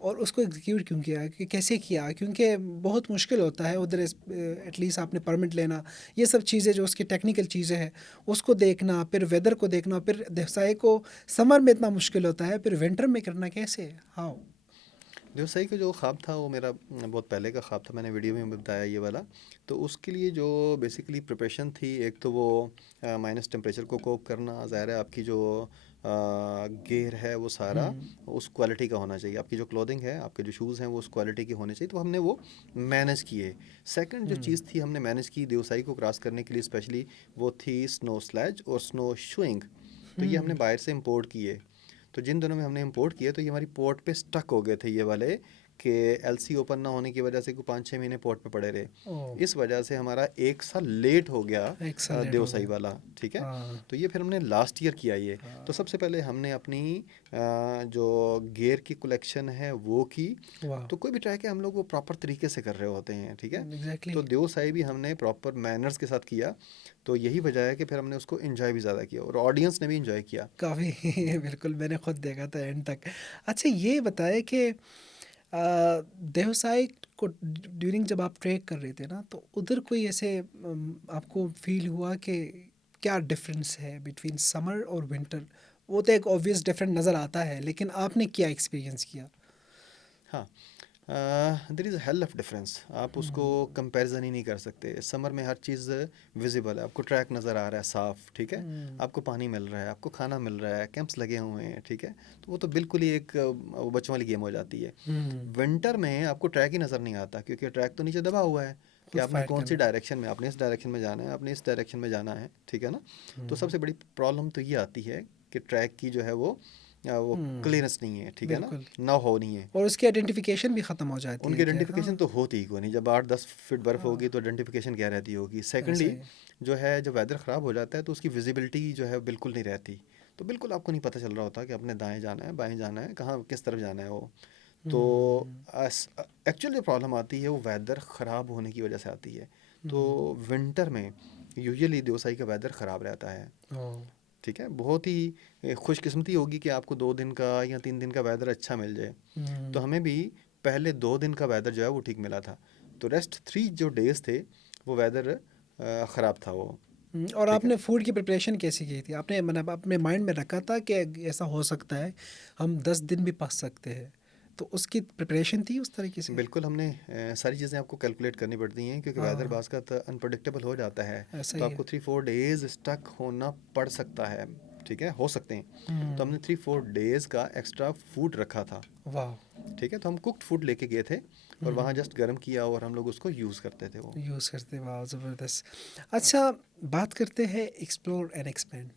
और उसको एग्जीक्यूट क्यों किया, कि कैसे किया? क्योंकि बहुत मुश्किल होता है उधर, एटलीस्ट आपने परमिट लेना, ये सब चीज़ें जो उसकी टेक्निकल चीज़ें हैं उसको देखना, फिर वेदर को देखना, फिर देवसाय को समर में इतना मुश्किल होता है, फिर विंटर में करना कैसे, हाउ? व्यवसायी का जो ख्वाब था वो मेरा बहुत पहले का ख्वाब था, मैंने वीडियो में भी बताया ये वाला। तो उसके लिए जो बेसिकली प्रिपरेशन थी, एक तो वो माइनस टेम्परेचर को कोप करना, ज़ाहिर है आपकी जो गेयर है वो सारा हम्म। उस क्वालिटी का होना चाहिए, आपकी जो क्लोथिंग है, आपके जो शूज़ हैं वो उस क्वालिटी के होने चाहिए। तो हमने वो मैनेज किए। सेकंड जो हम्म। चीज़ थी हमने मैनेज की देवसाई को क्रॉस करने के लिए स्पेशली, वो थी स्नो स्लेज और स्नो शूइंग। तो ये हमने हम्म। बाहर से इंपोर्ट किए। तो जिन दोनों में हमने इंपोर्ट किए तो ये हमारी पोर्ट पे स्टक हो गए थे ये वाले, कि एलसी ओपन ना होने की वजह से कोई 5-6 महीने पोर्ट पे पड़े रहे। ओह। इस वजह से हमारा 1 साल लेट हो गया एक साल लेट हो देवसाई गया। वाला, ठीक है। हाँ। तो ये फिर हमने लास्ट ईयर किया ये। तो हाँ। सबसे पहले हमने अपनी जो गियर की कलेक्शन है वो की। वाह। तो कोई भी ट्रैक है हम लोग वो प्रॉपर तरीके से कर रहे होते हैं, ठीक है। एग्जैक्टली। तो देवसाई भी हमने प्रॉपर मैनर्स के साथ किया। तो यही वजह है कि फिर हमने उसको इन्जॉय भी ज़्यादा किया और ऑडियंस ने भी इन्जॉय किया। काफ़ी बिल्कुल, मैंने खुद देखा था एंड तक। अच्छा ये बताए कि देवसाई को ड्यूरिंग जब आप ट्रैक कर रहे थे ना, तो उधर कोई ऐसे आपको फील हुआ कि क्या डिफरेंस है बिटवीन समर और विंटर? वो तो एक ऑब्वियस डिफरेंट नज़र आता है, लेकिन आपने क्या एक्सपीरियंस किया? हाँ, there is a hell of difference. आप उसको हम्म। कंपैरिजन ही नहीं कर सकते। समर में हर चीज़ विजिबल है, आपको ट्रैक नज़र आ रहा है साफ, ठीक है। हम्म। आपको पानी मिल रहा है, आपको खाना मिल रहा है, कैंप्स लगे हुए हैं, ठीक है। तो वो तो बिल्कुल ही एक वो बच्चों वाली गेम हो जाती है। हम्म। विंटर में आपको ट्रैक ही नज़र नहीं आता क्योंकि ट्रैक तो नीचे दबा हुआ है कि खुद आपने फाइट कौन सी करना। डायरेक्शन में, आपने इस डायरेक्शन में जाना है, आपने इस डायरेक्शन में जाना है, ठीक है ना। तो हम्म। सबसे बड़ी प्रॉब्लम तो ये आती है कि ट्रैक की जो है वो क्लियरेंस नहीं है, ठीक है ना, बिल्कुल। ना हो नहीं है। और उसकी आइडेंटिफिकेशन भी ख़त्म हो जाती उनकी है क्या? हाँ। आइडेंटिफिकेशन तो होती ही कोई नहीं, जब 8-10 फीट बर्फ़ हाँ। होगी तो आइडेंटिफिकेशन क्या रहती होगी। ऐसा सेकंडली ही है। जो है, जब वेदर ख़राब हो जाता है तो उसकी विजिबिलिटी जो है बिल्कुल नहीं रहती। तो बिल्कुल आपको नहीं पता चल रहा होता कि आपने दाएं जाना है, बाएं जाना है, कहाँ किस तरफ जाना है वो। तो हम्म। एक्चुअल जो प्रॉब्लम आती है वो वेदर ख़राब होने की वजह से आती है। तो हम्म। विंटर में यूजुअली देवसाई का वेदर ख़राब रहता है, ओह। ठीक है। बहुत ही खुशकिस्मती होगी कि आपको 2 दिन का या 3 दिन का वेदर अच्छा मिल जाए। तो हम्म। हमें भी पहले 2 दिन का वेदर जो है वो ठीक मिला था। तो रेस्ट 3 जो डेज थे वो वेदर ख़राब था वो, और ठीक है। आपने फूड की प्रिपरेशन कैसी की थी? आपने मतलब अपने माइंड में रखा था कि ऐसा हो सकता है, हम 10 दिन भी पस सकते हैं, तो उसकी प्रिपरेशन थी उस तरीके से? बिल्कुल हमने सारी चीज़ें आपको कैलकुलेट करनी पड़ती हैं क्योंकि वेदर हाँ। बाज़ का अनप्रडिक्टेबल हो जाता है। ऐसा तो ही है। आपको 3-4 डेज़ स्टक होना पड़ सकता है, ठीक है, हो सकते हैं। तो हम्म। हमने 3-4 डेज़ का एक्स्ट्रा फूड रखा था, वाह। ठीक है। तो हम कुक्ड फूड लेके गए थे और वहाँ जस्ट गर्म किया और हम लोग उसको यूज़ करते थे वो। यूज़ करते, वाह ज़बरदस्त। अच्छा, बात करते हैं एक्सप्लोर एंड एक्सपेंड,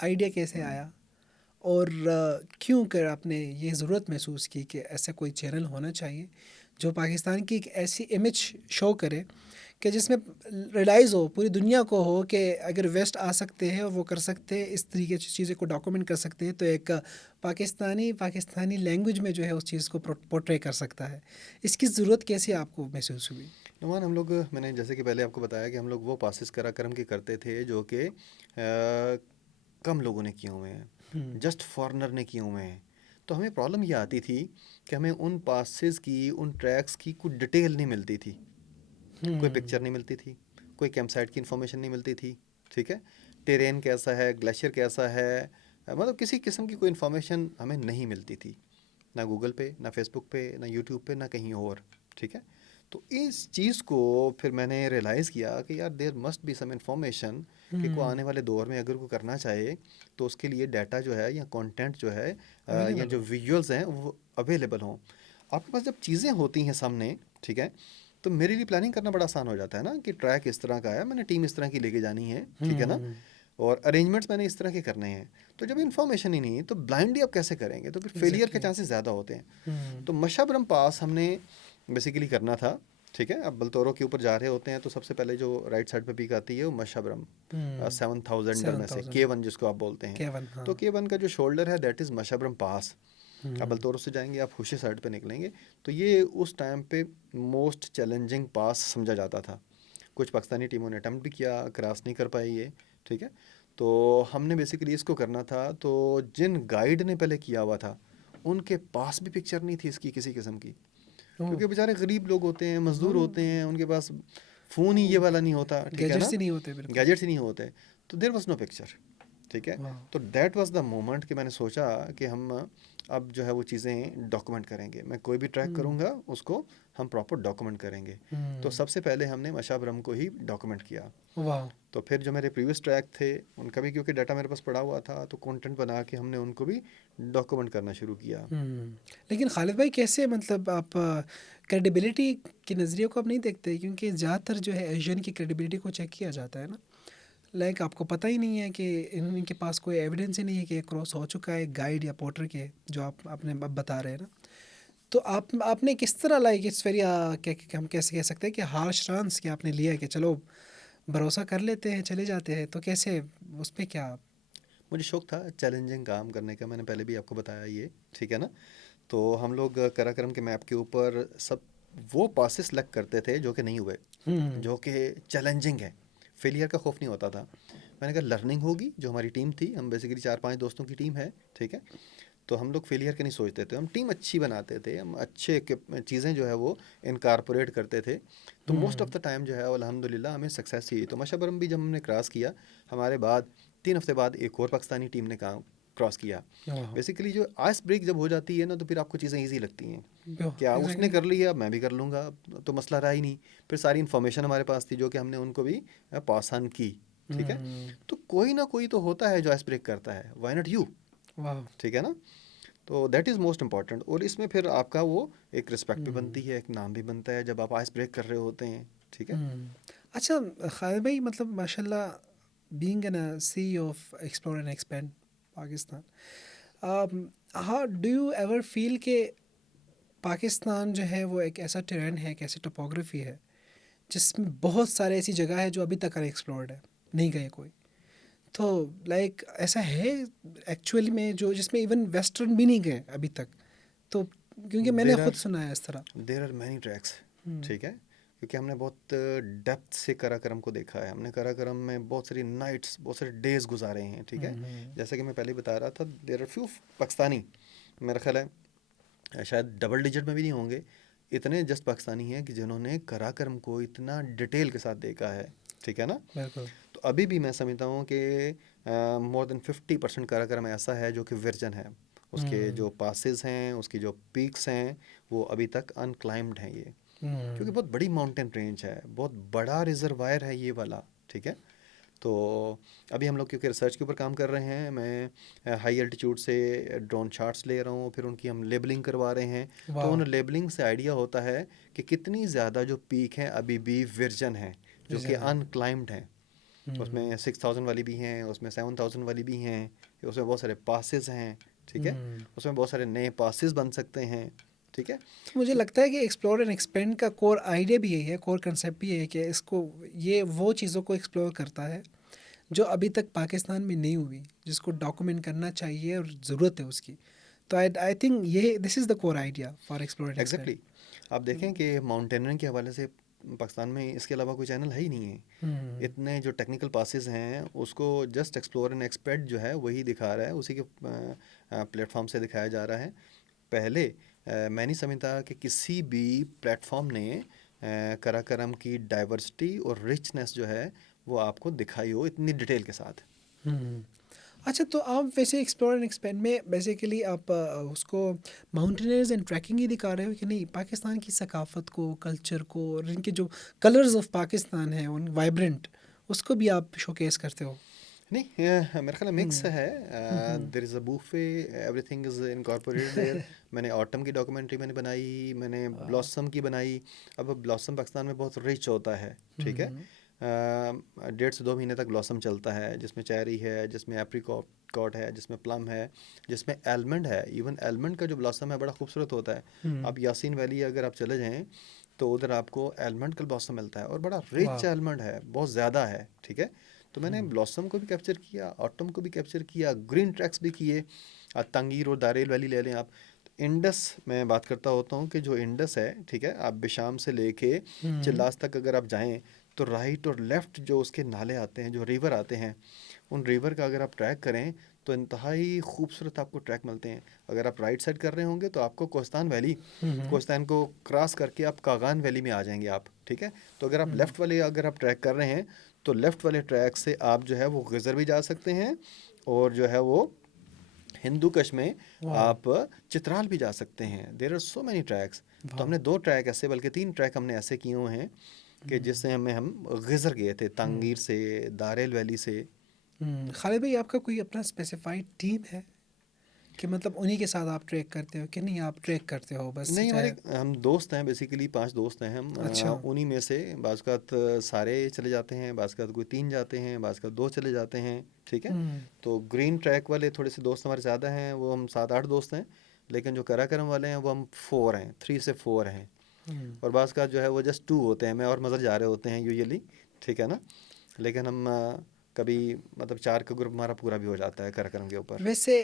आइडिया कैसे आया और क्यों कर आपने ये ज़रूरत महसूस की कि ऐसा कोई चैनल होना चाहिए जो पाकिस्तान की एक ऐसी इमेज शो करे कि जिसमें रियलाइज़ हो, पूरी दुनिया को हो कि अगर वेस्ट आ सकते हैं और वो कर सकते हैं, इस तरीके की चीज़ें को डॉक्यूमेंट कर सकते हैं, तो एक पाकिस्तानी लैंग्वेज में जो है उस चीज़ को पोर्ट्रे कर सकता है। इसकी ज़रूरत कैसे आपको महसूस हुई? नुमान, हम लोग, मैंने जैसे कि पहले आपको बताया कि हम लोग वो पासिस करा करम के करते थे जो कि कम लोगों ने किए हुए हैं, हम्म। जस्ट फॉरेनर ने किए हुए हैं। तो हमें प्रॉब्लम ये आती थी कि हमें उन पासिस की, उन ट्रैक्स की कुछ डिटेल नहीं मिलती थी, कोई हम्म। पिक्चर नहीं मिलती थी, कोई कैंप साइट की इन्फॉर्मेशन नहीं मिलती थी, ठीक है। टेरेन कैसा है, ग्लेशियर कैसा है, मतलब किसी किस्म की कोई इन्फॉर्मेशन हमें नहीं मिलती थी, ना गूगल पे, ना फेसबुक पे, ना यूट्यूब पे, ना कहीं और, ठीक है। तो इस चीज़ को फिर मैंने रियलाइज़ किया कि यार there must be some information, कि को हम्म। आने वाले दौर में अगर को करना चाहे तो उसके लिए डाटा जो है या कंटेंट जो है या अवेलेबल जो हो। विजुअल्स हैं वो अवेलेबल हों। आपके पास जब चीज़ें होती हैं सामने, ठीक है, तो मेरे लिए प्लानिंग करना बड़ा आसान हो जाता है ना, कि ट्रैक इस तरह का है, मैंने टीम इस तरह की लेके जानी है, ठीक है ना, हम्म। और अरेंजमेंट्स मैंने इस तरह के करने हैं। तो जब इन्फॉर्मेशन ही नहीं तो ब्लाइंडली आप कैसे करेंगे, तो फिर फेलियर के एग्जैक्टली। चांसेस ज़्यादा होते हैं। हम्म। तो मशाबरम पास हमने बेसिकली करना था, ठीक है। अब बलतोरो के ऊपर जा रहे होते हैं तो सबसे पहले जो राइट साइड पे पीक आती है वो मशाबरम, हम्म। 7,000 में से 7,000। K1 जिसको आप बोलते हैं। केवन, हाँ। तो K1 का जो शोल्डर है दैट इज़ मशाबरम पास। अब हम्म। बलतोरो से जाएंगे आप, हुशी साइड पे निकलेंगे, तो ये उस टाइम पे मोस्ट चैलेंजिंग पास समझा जाता था। कुछ पाकिस्तानी टीमों ने अटैम्प्ट भी किया, क्रॉस नहीं कर पाई ये, ठीक है। तो हमने बेसिकली इसको करना था, तो जिन गाइड ने पहले किया हुआ था उनके पास भी पिक्चर नहीं थी इसकी किसी किस्म की, ओह। क्योंकि बेचारे गरीब लोग होते हैं, मजदूर हाँ। होते हैं, उनके पास फ़ोन ही ये वाला नहीं होता, ठीक है गैजेट्स ना, ही नहीं होते बिल्कुल। गैजेट्स ही नहीं होते। तो देयर वॉज नो पिक्चर, ठीक है। वाह। तो दैट वाज द मोमेंट कि मैंने सोचा कि हम अब जो है वो चीज़ें डॉक्यूमेंट करेंगे, मैं कोई भी ट्रैक हम्म। करूँगा उसको हम प्रॉपर डॉक्यूमेंट करेंगे। तो हम्म। सबसे पहले हमने मशाबरम को ही डॉक्यूमेंट किया। वाह। तो फिर जो मेरे प्रीवियस ट्रैक थे उनका भी, क्योंकि डाटा मेरे पास पड़ा हुआ था, तो कंटेंट बना के हमने उनको भी डॉक्यूमेंट करना शुरू किया। हम्म। लेकिन खालिद भाई, कैसे मतलब आप क्रेडिबिलिटी के नज़रिए को आप नहीं देखते? क्योंकि ज़्यादातर जो है एशियन की क्रेडिबिलिटी को चेक किया जाता है ना। लाइक आपको पता ही नहीं है कि इनके पास कोई एविडेंस ही नहीं है कि क्रॉस हो चुका है गाइड या पोर्टर के, जो आप आपने अब बता रहे हैं ना। तो आपने किस तरह, लाइक इट्स वेरी क्या हम कैसे कह सकते हैं कि हार्श चांस कि आपने लिया है कि चलो भरोसा कर लेते हैं चले जाते हैं, तो कैसे उस पे क्या? मुझे शौक था चैलेंजिंग काम करने का, मैंने पहले भी आपको बताया ये, ठीक है ना। तो हम लोग कराकरम के मैप के ऊपर सब वो पासिस लग करते थे जो कि नहीं हुए, हम्म। जो कि चैलेंजिंग है, फेलियर का खौफ नहीं होता था। मैंने कहा लर्निंग होगी, जो हमारी टीम थी, हम बेसिकली 4-5 दोस्तों की टीम है, ठीक है। तो हम लोग फेलियर का नहीं सोचते थे, हम टीम अच्छी बनाते थे, हम अच्छे चीज़ें जो है वो इनकारपोरेट करते थे। तो most of hmm. The time जो है वो अल्हम्दुलिल्लाह हमें सक्सेस ही। तो मशबरम भी जब हमने क्रॉस किया, हमारे बाद 3 हफ्ते बाद एक और पाकिस्तानी टीम ने काम क्रॉस किया। वाह। बेसिकली जो आइस ब्रेक जब हो जाती है ना, तो फिर आपको चीज़ें ईजी लगती हैं, क्या उसने एग्जैक्टली। कर लिया मैं भी कर लूँगा, तो मसला रहा ही नहीं। फिर सारी इन्फॉर्मेशन हमारे पास थी जो कि हमने उनको भी पास ऑन की, ठीक है। हम्म। तो कोई ना कोई तो होता है जो आइस ब्रेक करता है, व्हाई नॉट यू, वाह। ठीक है ना। तो दैट इज़ मोस्ट इम्पॉर्टेंट, और इसमें फिर आपका वो एक रिस्पेक्ट भी बनती हम्म। है, एक नाम भी बनता है जब आप आइस ब्रेक कर रहे होते हैं, ठीक है। हम्म। अच्छा, खालिद भाई, मतलब माशाल्लाह, being an C of explore and expand Pakistan, how do you ever feel कि पाकिस्तान जो है वो एक ऐसा टेरेन है, एक ऐसी टोपोग्राफी है जिसमें बहुत सारे ऐसी जगह है जो अभी तक अनएक्सप्लोर्ड है, नहीं गए कोई? तो लाइक ऐसा है एक्चुअली में, जो जिसमें इवन वेस्टर्न भी नहीं गए अभी तक, तो क्योंकि मैंने देर खुद आर सुना है इस तरह। देर आर मैनी ट्रैक्स, हम्म। ठीक है, क्योंकि हमने बहुत डेप्थ से कराकरम को देखा है, हमने कराकरम में बहुत सारी नाइट्स, बहुत सारे डेज गुजारे हैं, ठीक है। हम्म। जैसे कि मैं पहले बता रहा था, देर आर फ्यू पाकिस्तानी, मेरा ख्याल है शायद डबल डिजिट में भी नहीं होंगे, इतने जस्ट पाकिस्तानी हैं कि जिन्होंने कराकरम को इतना डिटेल के साथ देखा है, ठीक है ना। बिल्कुल। तो अभी भी मैं समझता हूँ कि मोर देन 50% कराकरम ऐसा है जो कि वर्जन है, उसके हम्म। जो पासेस हैं, उसकी जो पीक्स हैं, वो अभी तक अनक्लाइम्ड हैं ये, क्योंकि हम्म। बहुत बड़ी माउंटेन रेंज है, बहुत बड़ा रिजर्वायर है ये वाला, ठीक है। तो अभी हम लोग क्योंकि रिसर्च के ऊपर काम कर रहे हैं, मैं हाई एल्टीट्यूड से ड्रोन शाट्स ले रहा हूँ, फिर उनकी हम लेबलिंग करवा रहे हैं। तो वाह। उन लेबलिंग से आइडिया होता है कि कितनी ज़्यादा जो पीक हैं अभी भी वर्जन हैं, जो कि विजन है। अनक्लाइम्ड हैं। उसमें 6000 वाली भी हैं, उसमें 7000 वाली भी हैं, उसमें बहुत सारे पासेस हैं, ठीक है, हम्म। उसमें बहुत सारे नए पासेस बन सकते हैं, ठीक है। तो मुझे तो लगता है कि एक्सप्लोर एंड एक्सपेंड का कोर आइडिया भी यही है, कोर कंसेप्ट भी यही है कि इसको, ये वो चीज़ों को एक्सप्लोर करता है जो अभी तक पाकिस्तान में नहीं हुई, जिसको डॉक्यूमेंट करना चाहिए और ज़रूरत है उसकी। तो आई आई थिंक ये this is the core idea for explore and expand. Exactly आप देखें कि माउंटेनियरिंग के हवाले से पाकिस्तान में इसके अलावा कोई चैनल है ही नहीं है। हम्म। इतने जो टेक्निकल पासेस हैं उसको जस्ट एक्सप्लोर एंड एक्सपेक्ट जो है वही दिखा रहा है, उसी के प्लेटफॉर्म से दिखाया जा रहा है। पहले मैं नहीं समझता कि किसी भी प्लेटफॉर्म ने कराकरम की डाइवर्सिटी और रिचनेस जो है वो आपको दिखाई हो इतनी डिटेल के साथ। हम्म। अच्छा, तो आप वैसे एक्सप्लोर एंड एक्सपेंड में बेसिकली आप उसको माउंटेनियर्स एंड ट्रैकिंग ही दिखा रहे हो कि नहीं, पाकिस्तान की सकाफत को, कल्चर को, और इनके जो कलर्स ऑफ पाकिस्तान है उन वाइब्रेंट, उसको भी आप शोकेस करते हो? नहीं, मेरा ख्याल मिक्स हम्म। है। Hmm. There is a buffet, everything is incorporated there. मैंने ऑटम की डॉक्यूमेंट्री मैंने बनाई, मैंने वाह। ब्लॉसम की बनाई। अब ब्लॉसम पाकिस्तान में बहुत रिच होता है, ठीक है। हम्म। 1.5 से 2 महीने तक ब्लॉसम चलता है, जिसमें चेरी है, जिसमें एप्रिकॉट कॉट है, जिसमें प्लम है, जिसमें एलमंड है। इवन एलमंड का जो ब्लॉसम है बड़ा खूबसूरत होता है। हम्म। आप यासीन वैली अगर आप चले जाएं तो उधर आपको एलमंड का ब्लॉसम मिलता है और बड़ा रिच वाह। एलमंड है, बहुत ज़्यादा है, ठीक है। तो मैंने हम्म। ब्लॉसम को भी कैप्चर किया, ऑटम को भी कैप्चर किया, ग्रीन ट्रैक्स भी किए। तंगीर और दारेल वैली ले लें आप। तो इंडस मैं बात करता होता हूँ कि जो इंडस है, ठीक है, आप बिशाम से लेके हम्म। चिल्लास तक अगर आप जाएं तो राइट और लेफ़्ट जो उसके नाले आते हैं, जो रिवर आते हैं, उन रिवर का अगर आप ट्रैक करें तो इंतहाई खूबसूरत आपको ट्रैक मिलते हैं। अगर आप राइट साइड कर रहे होंगे तो आपको कोस्तान वैली, हम्म। कोस्तान को क्रॉस करके आप कागान वैली में आ जाएंगे आप, ठीक है। तो अगर आप हम्म। लेफ़्ट वाले अगर आप ट्रैक कर रहे हैं तो लेफ़्ट वाले ट्रैक से आप जो है वो गज़र भी जा सकते हैं, और जो है वो हिंदू कश में वाह। आप चित्राल भी जा सकते हैं। There are so many tracks. तो वाह। हमने 2 ट्रैक ऐसे, बल्कि 3 ट्रैक हमने ऐसे किए हुए हैं कि हम्म। जिससे हम गज़र गए थे हम्म। तंगीर से, दारेल वैली से। खालिद भाई, आपका कोई अपना स्पेसिफाइड टीम है कि मतलब उन्हीं के साथ आप ट्रैक करते हो, कि नहीं आप ट्रैक करते हो बस नहीं, चाहे? हमारे हम दोस्त हैं, बेसिकली 5 दोस्त हैं हम। अच्छा। उन्हीं में से बाज़ सारे चले जाते हैं, बाज़ कोई 3 जाते हैं, बाज़ 2 चले जाते हैं, ठीक है। हम्म। तो ग्रीन ट्रैक वाले थोड़े से दोस्त हमारे ज़्यादा हैं, वो हम 7-8 दोस्त हैं। लेकिन जो कराकरम वाले हैं वो हम 4 हैं, 3 से 4 हैं। हम्म। और बाज़ का जो है वो जस्ट 2 होते हैं, मैं और मज़र जा रहे होते हैं यूजुअली, ठीक है ना। लेकिन हम कभी मतलब 4 का ग्रुप हमारा पूरा भी हो जाता है कराकरम के ऊपर। वैसे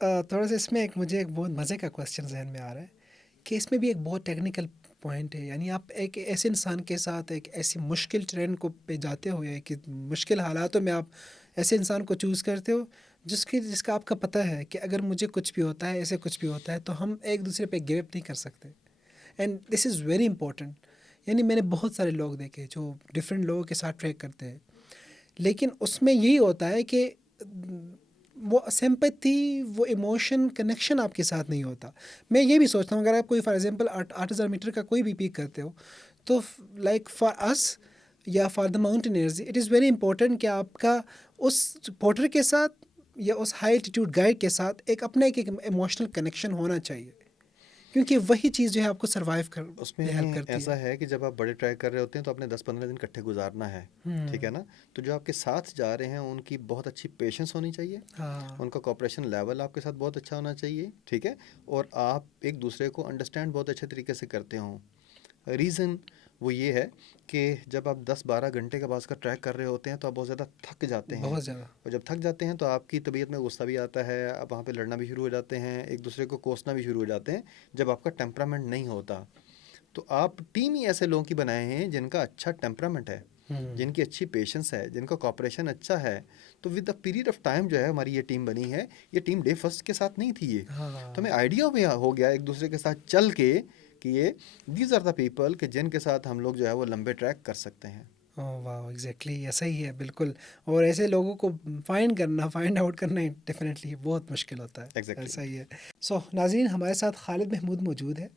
थोड़ा सा इसमें एक मुझे एक बहुत मज़े का क्वेश्चन जहन में आ रहा है कि इसमें भी एक बहुत टेक्निकल पॉइंट है, यानी आप एक ऐसे इंसान के साथ एक ऐसी मुश्किल ट्रेन को पे जाते हो, या कि मुश्किल हालातों में आप ऐसे इंसान को चूज़ करते हो जिसका आपका पता है कि अगर मुझे कुछ भी होता है, ऐसे कुछ भी होता है, तो हम एक दूसरे पे गिव अप नहीं कर सकते। And this is very important. यानी मैंने बहुत सारे लोग देखे जो डिफरेंट लोगों के साथ ट्रैक करते हैं, लेकिन उसमें यही होता है कि वो सिंपैथी, वो इमोशन कनेक्शन आपके साथ नहीं होता। मैं ये भी सोचता हूँ, अगर आप कोई फॉर एग्जांपल 8,000 मीटर का कोई भी पीक करते हो, तो लाइक फॉर अस या for the mountaineers it is very important कि आपका उस पोर्टर के साथ या उस हाई एल्टीट्यूड गाइड के साथ एक अपना एक इमोशनल कनेक्शन होना चाहिए, क्योंकि वही चीज़ जो है आपको सर्वाइव कर में हेल्प उसमें करती ऐसा है। है कि जब आप बड़े ट्रैक कर रहे होते हैं तो आपने 10-15 दिन इकट्ठे गुजारना है, ठीक है हम्म। ना। तो जो आपके साथ जा रहे हैं उनकी बहुत अच्छी पेशेंस होनी चाहिए, हाँ। उनका कोऑपरेशन लेवल आपके साथ बहुत अच्छा होना चाहिए, ठीक है। और आप एक दूसरे को अंडरस्टैंड बहुत अच्छे तरीके से करते हों। रीज़न वो ये है कि जब आप 10-12 घंटे के बाद का ट्रैक कर रहे होते हैं तो आप बहुत ज़्यादा थक जाते हैं। बहुत ज़्यादा। और जब थक जाते हैं तो आपकी तबीयत में गुस्सा भी आता है, आप वहाँ पे लड़ना भी शुरू हो जाते हैं, एक दूसरे को कोसना भी शुरू हो जाते हैं, जब आपका टेम्परामेंट नहीं होता। तो आप टीम ही ऐसे लोगों की बनाए हैं जिनका अच्छा टेम्परामेंट है, हम्म। जिनकी अच्छी पेशेंस है, जिनका कॉपरेशन अच्छा है। तो with the period of time जो है हमारी ये टीम बनी है। ये टीम डे फर्स्ट के साथ नहीं थी ये। तो हमें हाँ। आइडिया भी हो गया एक दूसरे के साथ चल के कि ये दीज आर द पीपल के जिनके साथ हम लोग जो है वो लंबे ट्रैक कर सकते हैं। ओह वाह, एग्जैक्टली ऐसा ही है बिल्कुल। और ऐसे लोगों को फाइंड आउट करना डेफिनेटली बहुत मुश्किल होता है। एग्जैक्टली। ऐसा ही है। सो नाज़रीन, हमारे साथ खालिद महमूद मौजूद है,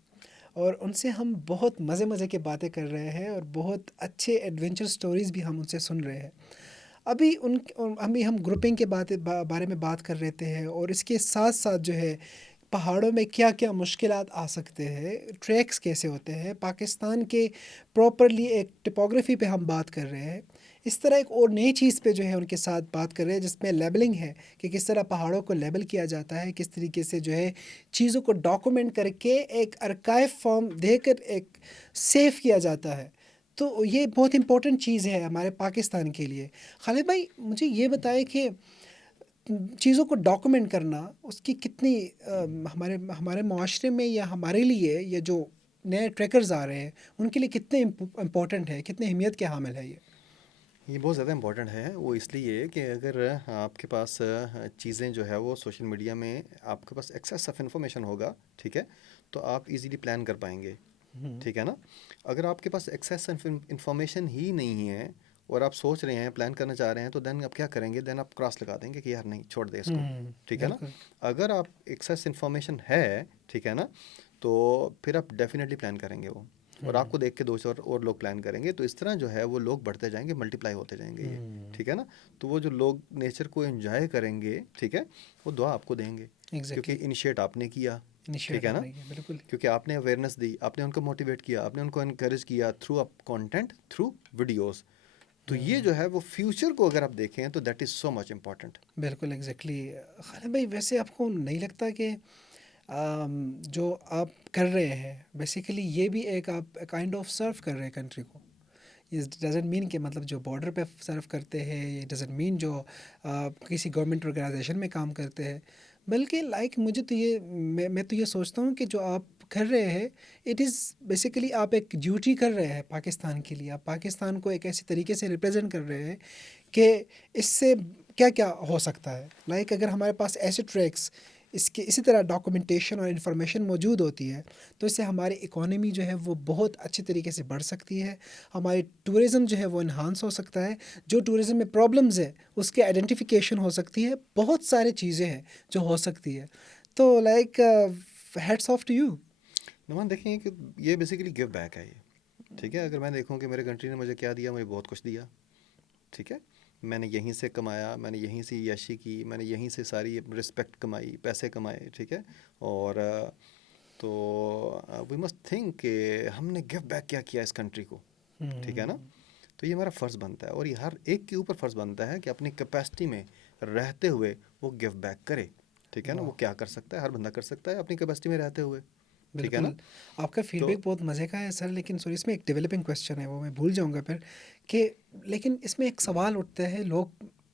और उनसे हम बहुत मज़े मज़े की बातें कर रहे हैं और बहुत अच्छे एडवेंचर स्टोरीज़ भी हम उनसे सुन रहे हैं। अभी अभी हम ग्रुपिंग के बारे में बात कर रहे थे और इसके साथ साथ जो है पहाड़ों में क्या क्या मुश्किलात आ सकते हैं, ट्रैक्स कैसे होते हैं, पाकिस्तान के प्रॉपरली एक टिपोग्राफी पे हम बात कर रहे हैं। इस तरह एक और नई चीज़ पे जो है उनके साथ बात कर रहे हैं जिसमें लेबलिंग है कि किस तरह पहाड़ों को लेबल किया जाता है, किस तरीके से जो है चीज़ों को डॉक्यूमेंट करके एक आर्काइव फॉर्म देकर एक सेव किया जाता है। तो ये बहुत इंपॉर्टेंट चीज़ है हमारे पाकिस्तान के लिए। खालिद भाई मुझे ये बताएं कि चीज़ों को डॉक्यूमेंट करना उसकी कितनी हमारे हमारे माशरे में या हमारे लिए ये जो नए ट्रैकर्स आ रहे हैं उनके लिए कितने इम्पोर्टेंट है, कितने अहमियत के हामिल है ये? ये बहुत ज़्यादा इम्पोर्टेंट है, वो इसलिए कि अगर आपके पास चीज़ें जो है वो सोशल मीडिया में आपके पास एक्सेस ऑफ इन्फॉर्मेशन होगा, ठीक है, तो आप इजीली प्लान कर पाएंगे, हम्म। ठीक है ना। अगर आपके पास एक्सेस ऑफ इन्फॉर्मेशन ही नहीं है और आप सोच रहे हैं, प्लान करना चाह रहे हैं, तो देन आप क्या करेंगे, देन आप क्रॉस लगा देंगे कि यार नहीं, छोड़ दे इसको, ठीक है ना। बिल्कुल। अगर आप एक्सेस इन्फॉर्मेशन है, ठीक है ना, तो फिर आप डेफिनेटली प्लान करेंगे वो, और हम्म। आपको देख के दो चार और लोग प्लान करेंगे, तो इस तरह जो है वो लोग बढ़ते जाएंगे, मल्टीप्लाई होते जाएंगे ये, हम्म। ठीक है ना। तो वो जो लोग नेचर को एंजॉय करेंगे, ठीक है, वो दुआ आपको देंगे, क्योंकि एग्जैक्टली। इनिशिएट आपने किया, ठीक इनिशिएट है ना, आपने किया, बिल्कुल। क्योंकि आपने अवेयरनेस दी, आपने उनको मोटिवेट किया, आपने उनको इनकरेज किया through up content, through videos. तो ये हम्म। जो है वो फ्यूचर को अगर आप देखें तो that is so much important. बिल्कुल एग्जैक्टली। खालिद भाई वैसे आपको नहीं लगता कि जो आप कर रहे हैं बेसिकली ये भी एक आप काइंड ऑफ सर्व कर रहे हैं कंट्री को? ये डजेंट मीन कि मतलब जो बॉर्डर पे सर्व करते हैं, ये डजेंट मीन जो किसी गवर्नमेंट ऑर्गेनाइजेशन में काम करते हैं, बल्कि लाइक मुझे तो ये मैं तो ये सोचता हूँ कि जो आप कर रहे हैं इट इज़ बेसिकली आप एक ड्यूटी कर रहे हैं पाकिस्तान के लिए। आप पाकिस्तान को एक ऐसे तरीके से रिप्रेजेंट कर रहे हैं कि इससे क्या क्या हो सकता है। लाइक अगर हमारे पास ऐसे ट्रैक्स इसके इसी तरह डॉक्यूमेंटेशन और इन्फॉर्मेशन मौजूद होती है तो इससे हमारी इकोनॉमी जो है वो बहुत अच्छी तरीके से बढ़ सकती है। हमारी टूरिज़्म जो है वो इन्हांस हो सकता है। जो टूरिज़्म में प्रॉब्लम्स है उसके आइडेंटिफिकेशन हो सकती है। बहुत सारी चीज़ें हैं जो हो सकती है। तो like hats off to you. Numan देखें कि ये बेसिकली गिव बैक है ये, ठीक है। अगर मैं देखूं कि मेरे कंट्री ने मुझे क्या दिया, मुझे बहुत कुछ दिया, ठीक है। मैंने यहीं से कमाया, मैंने यहीं से यशी की, मैंने यहीं से सारी रिस्पेक्ट कमाई, पैसे कमाए, ठीक है। और तो वी मस्ट थिंक कि हमने गिव बैक क्या किया इस कंट्री को, ठीक है ना। तो ये हमारा फ़र्ज़ बनता है, और ये हर एक के ऊपर फ़र्ज़ बनता है कि अपनी कैपेसिटी में रहते हुए वो गिव बैक करे, ठीक है ना। वाह। वो क्या कर सकता है, हर बंदा कर सकता है अपनी कैपेसिटी में रहते हुए, ठीक है ना। बिल्कुल। आपका तो फीडबैक बहुत मज़े का है सर, लेकिन सॉरी इसमें एक डेवलपिंग क्वेश्चन है वो मैं भूल जाऊंगा फिर कि लेकिन इसमें एक सवाल उठता है। लोग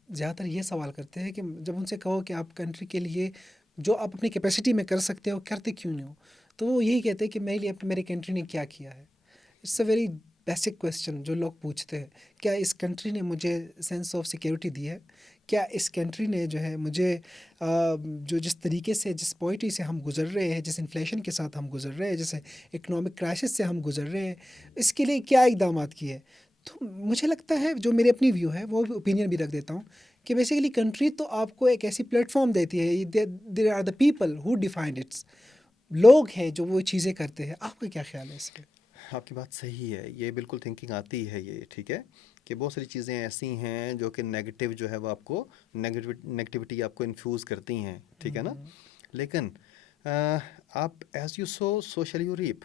ज़्यादातर ये सवाल करते हैं कि जब उनसे कहो कि आप कंट्री के लिए जो आप अपनी कैपेसिटी में कर सकते हो करते क्यों नहीं हो, तो वो यही कहते हैं कि मेरे लिए मेरी कंट्री ने क्या किया है। It's a very basic question जो लोग पूछते हैं। क्या इस कंट्री ने मुझे सेंस ऑफ सिक्योरिटी दी है? क्या इस कंट्री ने जो है मुझे जो जिस तरीके से जिस पॉवर्टी से हम गुज़र रहे हैं, जिस इन्फ्लेशन के साथ हम गुज़र रहे हैं, जैसे इकोनॉमिक क्राइसिस से हम गुज़र रहे हैं, इसके लिए क्या इक़दामात किए? तो मुझे लगता है जो मेरी अपनी व्यू है वो ओपिनियन भी रख देता हूँ कि बेसिकली कंट्री तो आपको एक ऐसी प्लेटफॉर्म देती है। There are the people who defined its. लोग हैं जो वो चीज़ें करते हैं। आपका क्या ख्याल है इस पे? आपकी बात सही है, ये बिल्कुल थिंकिंग आती है ये, ठीक है, कि बहुत सारी चीज़ें ऐसी हैं जो कि नेगेटिव जो है वो आपको नेगेटिविटी आपको इन्फ्यूज़ करती हैं, ठीक है ना। हुँ। लेकिन आप as you sow shall you reap,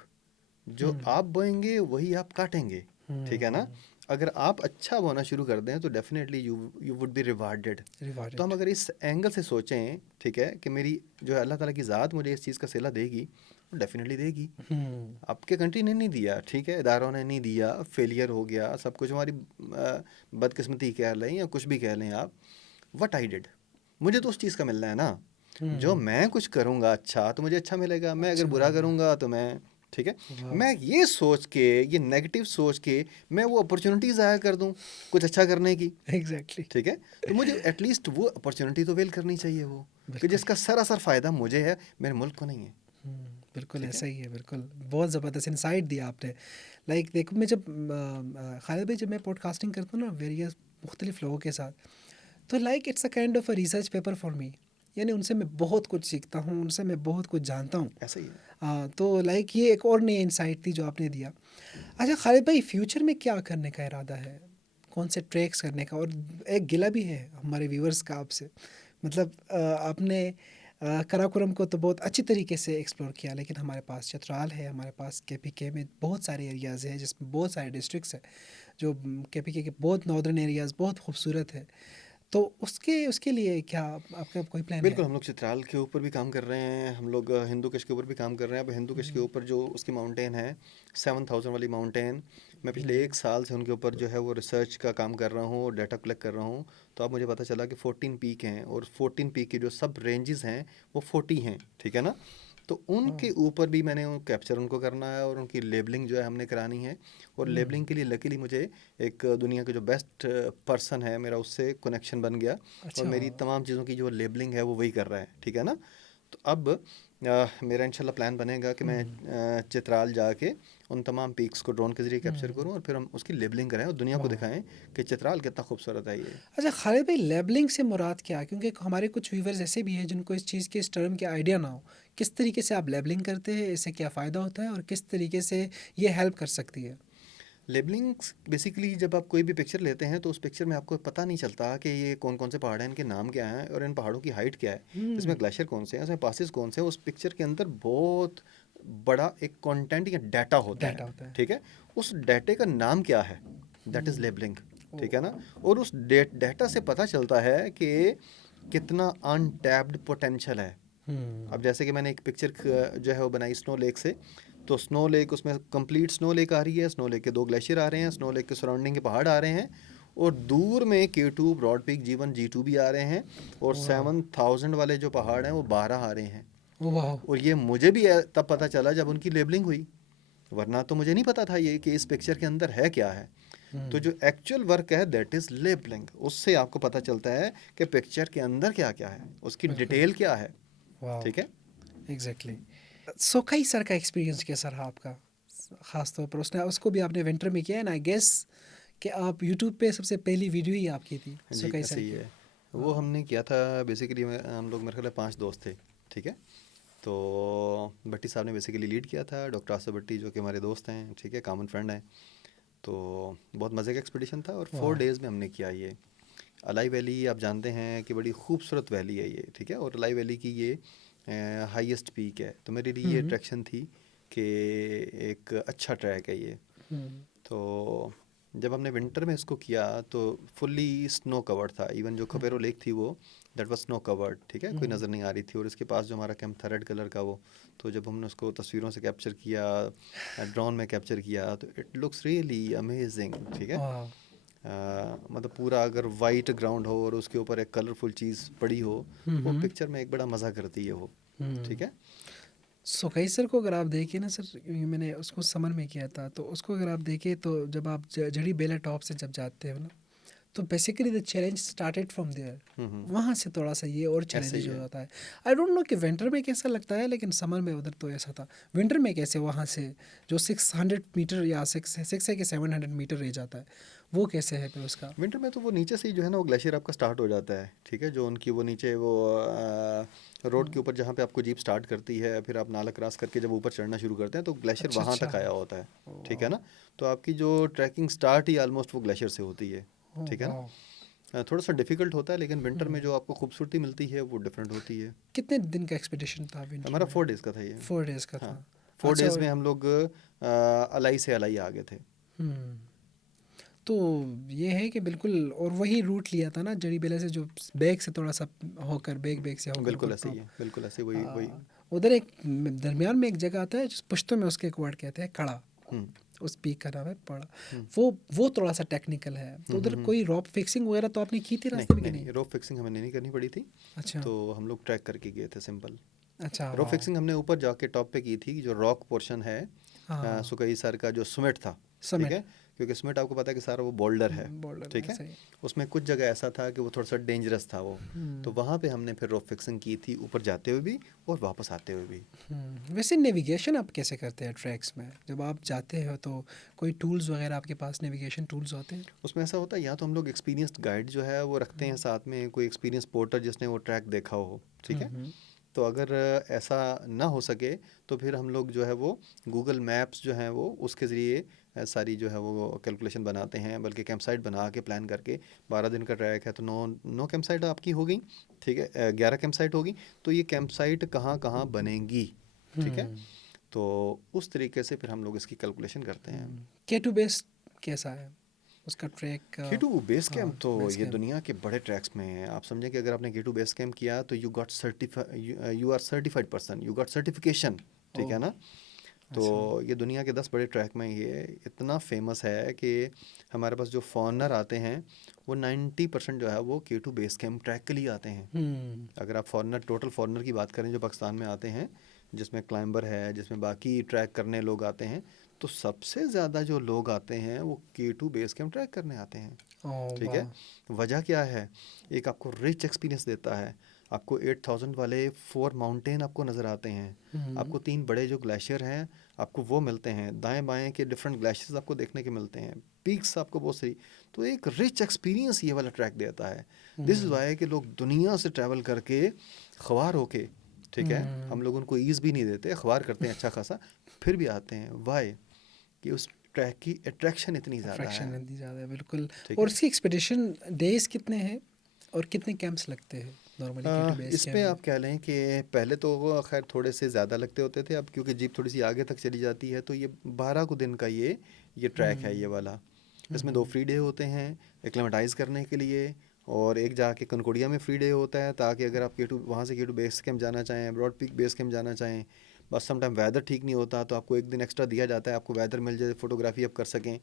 जो हुँ। आप बोएंगे वही आप काटेंगे, ठीक है ना। हुँ। अगर आप अच्छा बोना शुरू कर दें तो definitely you would be rewarded. तो हम रिवॉर्डेड। अगर इस एंगल से सोचें, ठीक है, कि मेरी जो है अल्लाह ताला की ज़ात मुझे इस चीज़ का सिला देगी, वो डेफिनेटली देगी। हुँ। आपके कंट्री ने नहीं दिया, ठीक है, इदारों ने नहीं दिया, फेलियर हो गया सब कुछ, हमारी बदकिस्मती कह लें या कुछ भी कह लें आप, वट आई डिड, मुझे तो उस चीज़ का मिलना है ना। जो हुँ। मैं कुछ करूँगा अच्छा तो मुझे अच्छा मिलेगा, मैं अगर अच्छा बुरा मिलेगा। करूँगा तो मैं, ठीक है। वाह! मैं ये सोच के, ये नेगेटिव सोच के मैं वो अपॉर्चुनिटी ज़ाया कर दूँ कुछ अच्छा करने की, एग्ज़ैक्टली। ठीक है। तो मुझे एटलीस्ट वो अपॉर्चुनिटी तो वेल करनी चाहिए, वो कि बिल्कुल। जिसका सरासर फ़ायदा मुझे है, मेरे मुल्क को नहीं है, हुँ। बिल्कुल ठीक है। ऐसा ही है, बिल्कुल। बहुत ज़बरदस्त इनसाइट दिया आपने। लाइक देखो मैं जब खालिद भाई जब मैं पॉडकास्टिंग करता हूँ ना वेरियस मुख्तलिफ़ लोगों के साथ, तो like it's a kind of a research paper for me. यानी उनसे मैं बहुत कुछ सीखता हूँ, उनसे मैं बहुत कुछ जानता हूँ। ऐसा ही है। तो लाइक ये एक और नई इनसाइट थी जो आपने दिया। अच्छा खालिद भाई फ्यूचर में क्या करने का इरादा है? कौन से ट्रैक्स करने का। और एक गिला भी है हमारे व्यूअर्स का आपसे, मतलब आपने कराकोरम को तो बहुत अच्छी तरीके से एक्सप्लोर किया, लेकिन हमारे पास चतराल है, हमारे पास केपीके में बहुत सारे एरियाज़ हैं जिसमें बहुत सारे डिस्ट्रिक्ट्स हैं जो केपीके के बहुत नॉर्दर्न एरियाज़ बहुत खूबसूरत है। तो उसके उसके लिए क्या आपका कोई प्लान है? बिल्कुल, हम लोग चित्राल के ऊपर भी काम कर रहे हैं, हम लोग हिंदू कुश के ऊपर भी काम कर रहे हैं। अब हिंदू कुश के ऊपर जो उसकी माउंटेन है 7000 वाली माउंटेन, मैं पिछले 1 साल से उनके ऊपर जो है वो रिसर्च का काम कर रहा हूँ, डाटा कलेक्ट कर रहा हूँ। तो अब मुझे पता चला कि 14 पीक हैं और 14 पीक के जो सब रेंजेस हैं वो 40 हैं, ठीक है ना। तो उनके ऊपर भी मैंने कैप्चर उनको करना है और उनकी लेबलिंग जो है हमने करानी है। और लेबलिंग के लिए लकीली मुझे एक दुनिया के जो बेस्ट पर्सन है मेरा उससे कनेक्शन बन गया, और अच्छा। मेरी तमाम चीज़ों की जो लेबलिंग है वो वही कर रहा है, ठीक है ना। तो अब मेरा इंशाल्लाह प्लान बनेगा कि मैं चित्राल जाके उन तमाम पीक्स को ड्रोन के ज़रिए कैप्चर करूं और फिर हम उसकी लेबलिंग कराएं और दुनिया को वाह। दिखाएं कि चित्राल कितना खूबसूरत है ये। अच्छा खालिद भाई, लेबलिंग से मुराद क्या है? क्योंकि हमारे कुछ व्यूवर्स ऐसे भी हैं जिनको इस चीज़ के, इस टर्म के आइडिया ना हो। किस तरीके से आप लेबलिंग करते हैं, इससे क्या फ़ायदा होता है और किस तरीके से ये हेल्प कर सकती है? लेबलिंग बेसिकली जब आप कोई भी पिक्चर लेते हैं तो उस पिक्चर में आपको पता नहीं चलता कि ये कौन कौन से पहाड़ हैं, इनके नाम क्या हैं और इन पहाड़ों की हाइट क्या है, इसमें हम्म। ग्लेशियर कौन से हैं, इसमें पासेस कौन से हैं। उस पिक्चर के अंदर बहुत बड़ा एक कंटेंट या डाटा होता है, डाटा होता है। ठीक है। उस डाटे का नाम क्या है, दैट इज़ लेबलिंग, ठीक है ना। और उस डाटा से पता चलता है कि कितना अनटैप्ड पोटेंशियल है। अब जैसे कि मैंने एक पिक्चर जो है वो बनाई स्नो लेक से, तो स्नो लेक उसमें कंप्लीट स्नो लेक आ रही है, स्नो लेक के 2 ग्लेशियर आ रहे हैं, स्नो लेक के सराउंडिंग के पहाड़ आ रहे हैं, और दूर में K2 broad peak G1 G2 भी आ रहे हैं, और वाह। 7000 वाले जो पहाड़ हैं वो 12 आ रहे हैं। वाह। और ये मुझे भी तब पता चला जब उनकी लेबलिंग हुई, वरना तो मुझे नहीं पता था ये कि इस पिक्चर के अंदर है क्या है। तो जो एक्चुअल वर्क है दैट इज़ लेबलिंग, उससे आपको पता चलता है कि पिक्चर के अंदर क्या क्या है, उसकी बिल्कुल। डिटेल क्या है, वाह। ठीक है। एग्जैक्टली। सोकाई सर का एक्सपीरियंस कैसा रहा आपका? ख़ास तौर पर उसने, उसको भी आपने विंटर में किया है ना, आई गेस कि आप यूट्यूब पे सबसे पहली वीडियो ही आपकी थी जी सोकाई ऐसे सर ही की। है। वो हाँ। हमने किया था बेसिकली, हम लोग मेरे ख्याल में 5 दोस्त थे, ठीक है। तो भट्टी साहब ने बेसिकली लीड किया था, डॉक्टर आसिफ भट्टी जो कि हमारे दोस्त हैं, ठीक है, कॉमन फ्रेंड हैं। तो बहुत मज़े का एक्सपीडिशन था और 4 वाह। डेज़ में हमने किया ये। अलाई वैली आप जानते हैं कि बड़ी खूबसूरत वैली है ये, ठीक है। और अलाई वैली की ये हाईएस्ट पीक है, तो मेरे लिए ये हम्म। अट्रैक्शन थी कि एक अच्छा ट्रैक है ये। हम्म। तो जब हमने विंटर में इसको किया तो फुल्ली स्नो कवर्ड था, इवन जो खपेरो लेक थी वो दैट वाज स्नो कवर्ड, ठीक है, कोई हम्म। नज़र नहीं आ रही थी। और इसके पास जो हमारा कैंप था रेड कलर का वो, तो जब हमने उसको तस्वीरों से कैप्चर किया, ड्रोन में कैप्चर किया, तो इट लुक्स रियली अमेजिंग, ठीक है। वाह। मतलब पूरा अगर वाइट ग्राउंड हो और उसके ऊपर एक कलरफुल चीज़ पड़ी हो, वो हम्म। पिक्चर में एक बड़ा मज़ा करती है वो, हम्म। ठीक है। सोकाई सर को अगर आप देखें ना सर, ये मैंने उसको समर में किया था, तो उसको अगर आप देखें तो जब आप जड़ी बेला टॉप से जब जाते हो ना, तो basically the challenge started from there. Hmm. वहाँ से थोड़ा सा ये और ऐसे ही चैलेंजेस हो है। जाता है। आई डोंट नो कि विंटर में कैसा लगता है, लेकिन समर में उधर तो ऐसा था। विंटर में कैसे वहाँ से जो 600 मीटर या सिक्स है कि 700 मीटर रह जाता है, वो कैसे है फिर उसका? विंटर में तो वो नीचे से ही जो है ना वो ग्लेशियर आपका स्टार्ट हो जाता है, ठीक है। जो उनकी वो नीचे वो रोड के ऊपर जहाँ पे आपको जीप स्टार्ट करती है, फिर आप नाला क्रॉस करके जब ऊपर चढ़ना शुरू करते हैं तो ग्लेशियर अच्छा वहाँ अच्छा। तक आया होता है, ठीक है वाह। ना। तो आपकी जो ट्रैकिंग स्टार्ट ही ऑलमोस्ट वो ग्लेशियर से होती है, ठीक है ना। वाह। थोड़ा सा डिफिकल्ट होता है, लेकिन विंटर में जो आपको खूबसूरती मिलती है वो डिफरेंट होती है। कितने दिन का एक्सपीडिशन था विंटर हमारा में? 4 डेज़ का था ये। 4 डेज़ का हाँ, था। 4 डेज़ अच्छा। में हम लोग अलाई से अलाई आ गए थे। हम्म। तो ये है कि बिल्कुल, और वही रूट लिया था ना जड़ी बेला से, जो बैग से थोड़ा सा होकर, बैग से होकर बिल्कुल ऊपर ऐसे ही टॉप। है, बिल्कुल ऐसे वही वही। उधर एक दरमियान में एक जगह आता है जिस पश्तो में उसके एक वर्ड कहते हैं कड़ा। हम्म उस पीक का नाम है पड़ा। हम्म वो थोड़ा सा टेक्निकल है, तो उधर हम्म। कोई रॉप फिक्सिंग वगैरह तो आपने की थी नहीं रास्ते में कि नहीं नहीं? नहीं, रोप फिक्सिंग हमें नहीं करनी पड़ी थी। अच्छा। तो हम लोग ट्रैक करके गए थे सिंपल। अच्छा। रोप वाह। फिक्सिंग हमने ऊपर जाके टॉप पे की थी, जो रॉक पोर्शन है हाँ। सुकई सर का जो सुमिट था, ठीक समिट। है। क्योंकि सुमिट आपको पता है कि सारा वो बोल्डर है, बॉर्डर ठीक है, है। सही। उसमें कुछ जगह ऐसा था कि वो थोड़ा सा डेंजरस था वो, तो वहाँ पे हमने फिर रोप फिक्सिंग की थी, ऊपर जाते हुए भी और वापस आते हुए भी। वैसे नेविगेशन आप कैसे करते हैं ट्रैक्स में जब आप जाते हो? तो कोई टूल्स वगैरह आपके पास, नेविगेशन टूल्स होते हैं? उसमें ऐसा होता है, या तो हम लोग एक्सपीरियंस्ड गाइड जो है वो रखते हैं साथ में, कोई एक्सपीरियंस पोर्टर जिसने वो ट्रैक देखा हो, ठीक है। हम्म। तो अगर ऐसा ना हो सके तो फिर हम लोग जो है वो गूगल मैप्स जो है वो उसके ज़रिए सारी जो है वो कैलकुलेशन बनाते हैं, बल्कि कैंप साइट बना के प्लान करके 12 दिन का ट्रैक है तो 9 कैंप साइट आपकी हो गई, ठीक है, 11 कैंप साइट होगी, तो ये कैंप साइट कहाँ कहाँ बनेंगी, ठीक है, हम्म। तो उस तरीके से फिर हम लोग इसकी कैलकुलेशन करते हैं। K2 बेस कैसा है उसका ट्रैक का? K2 बेस हाँ, कैंप तो बेस ये कैंप। दुनिया के बड़े ट्रैक्स में है। आप समझें कि अगर आपने K2 बेस कैंप किया तो you are certified person, you got certification, ठीक है ओह, ना। तो अच्छा। ये दुनिया के 10 बड़े ट्रैक में ये इतना फेमस है कि हमारे पास जो फॉरनर आते हैं वो 90% जो है वो K2 बेस कैंप ट्रैक के लिए आते हैं। हम्म। अगर आप फॉरनर, टोटल फॉरनर की बात करें जो पाकिस्तान में आते हैं, जिसमें क्लाइंबर है, जिसमें बाकी ट्रैक करने लोग आते हैं, तो सबसे ज़्यादा जो लोग आते हैं वो K2 बेस कैंप ट्रैक करने आते हैं, ओह ठीक है। वाह। वजह क्या है? एक आपको रिच एक्सपीरियंस देता है। आपको 8000 वाले 4 माउंटेन आपको नज़र आते हैं। हम्म। आपको 3 बड़े जो ग्लेशियर हैं आपको वो मिलते हैं, दाएं बाएं के डिफरेंट ग्लेशियर्स आपको देखने के मिलते हैं, पीक्स आपको बहुत सही। तो एक रिच एक्सपीरियंस ये वाला ट्रैक देता है। This is hmm. वाई कि लोग दुनिया से ट्रैवल करके ख्वार होके, ठीक है, हम्म। हम लोग उनको ईज़ भी नहीं देते, ख्वार करते हैं अच्छा खासा, फिर भी आते हैं। वाई? कि उस ट्रैक की अट्रैक्शन इतनी ज़्यादा है, फ्रैक्शन इतनी ज़्यादा है, बिल्कुल। ठीक और है। इसकी एक्सपेडिशन डेज कितने हैं और कितने कैंप्स लगते हैं नॉर्मली K2 बेस इस पे कैंप में? आप कह लें कि पहले तो वो खैर थोड़े से ज़्यादा लगते होते थे, अब क्योंकि जीप थोड़ी सी आगे तक चली जाती है तो ये 12 को दिन का ये ट्रैक है ये हम्म। वाला। इसमें 2 हम्म। फ्री डे होते हैं एक्लेमेटाइज करने के लिए, और एक जाके कनकोडिया में फ्री डे होता है ताकि अगर आप K2 वहाँ से K2 बेस कैंप जाना चाहें, ब्रॉड पीक बेस कैंप जाना चाहें, बस सम टाइम वेदर ठीक नहीं होता तो आपको एक दिन एक्स्ट्रा दिया जाता है, आपको वेदर मिल जाए, फ़ोटोग्राफी आप कर सकें,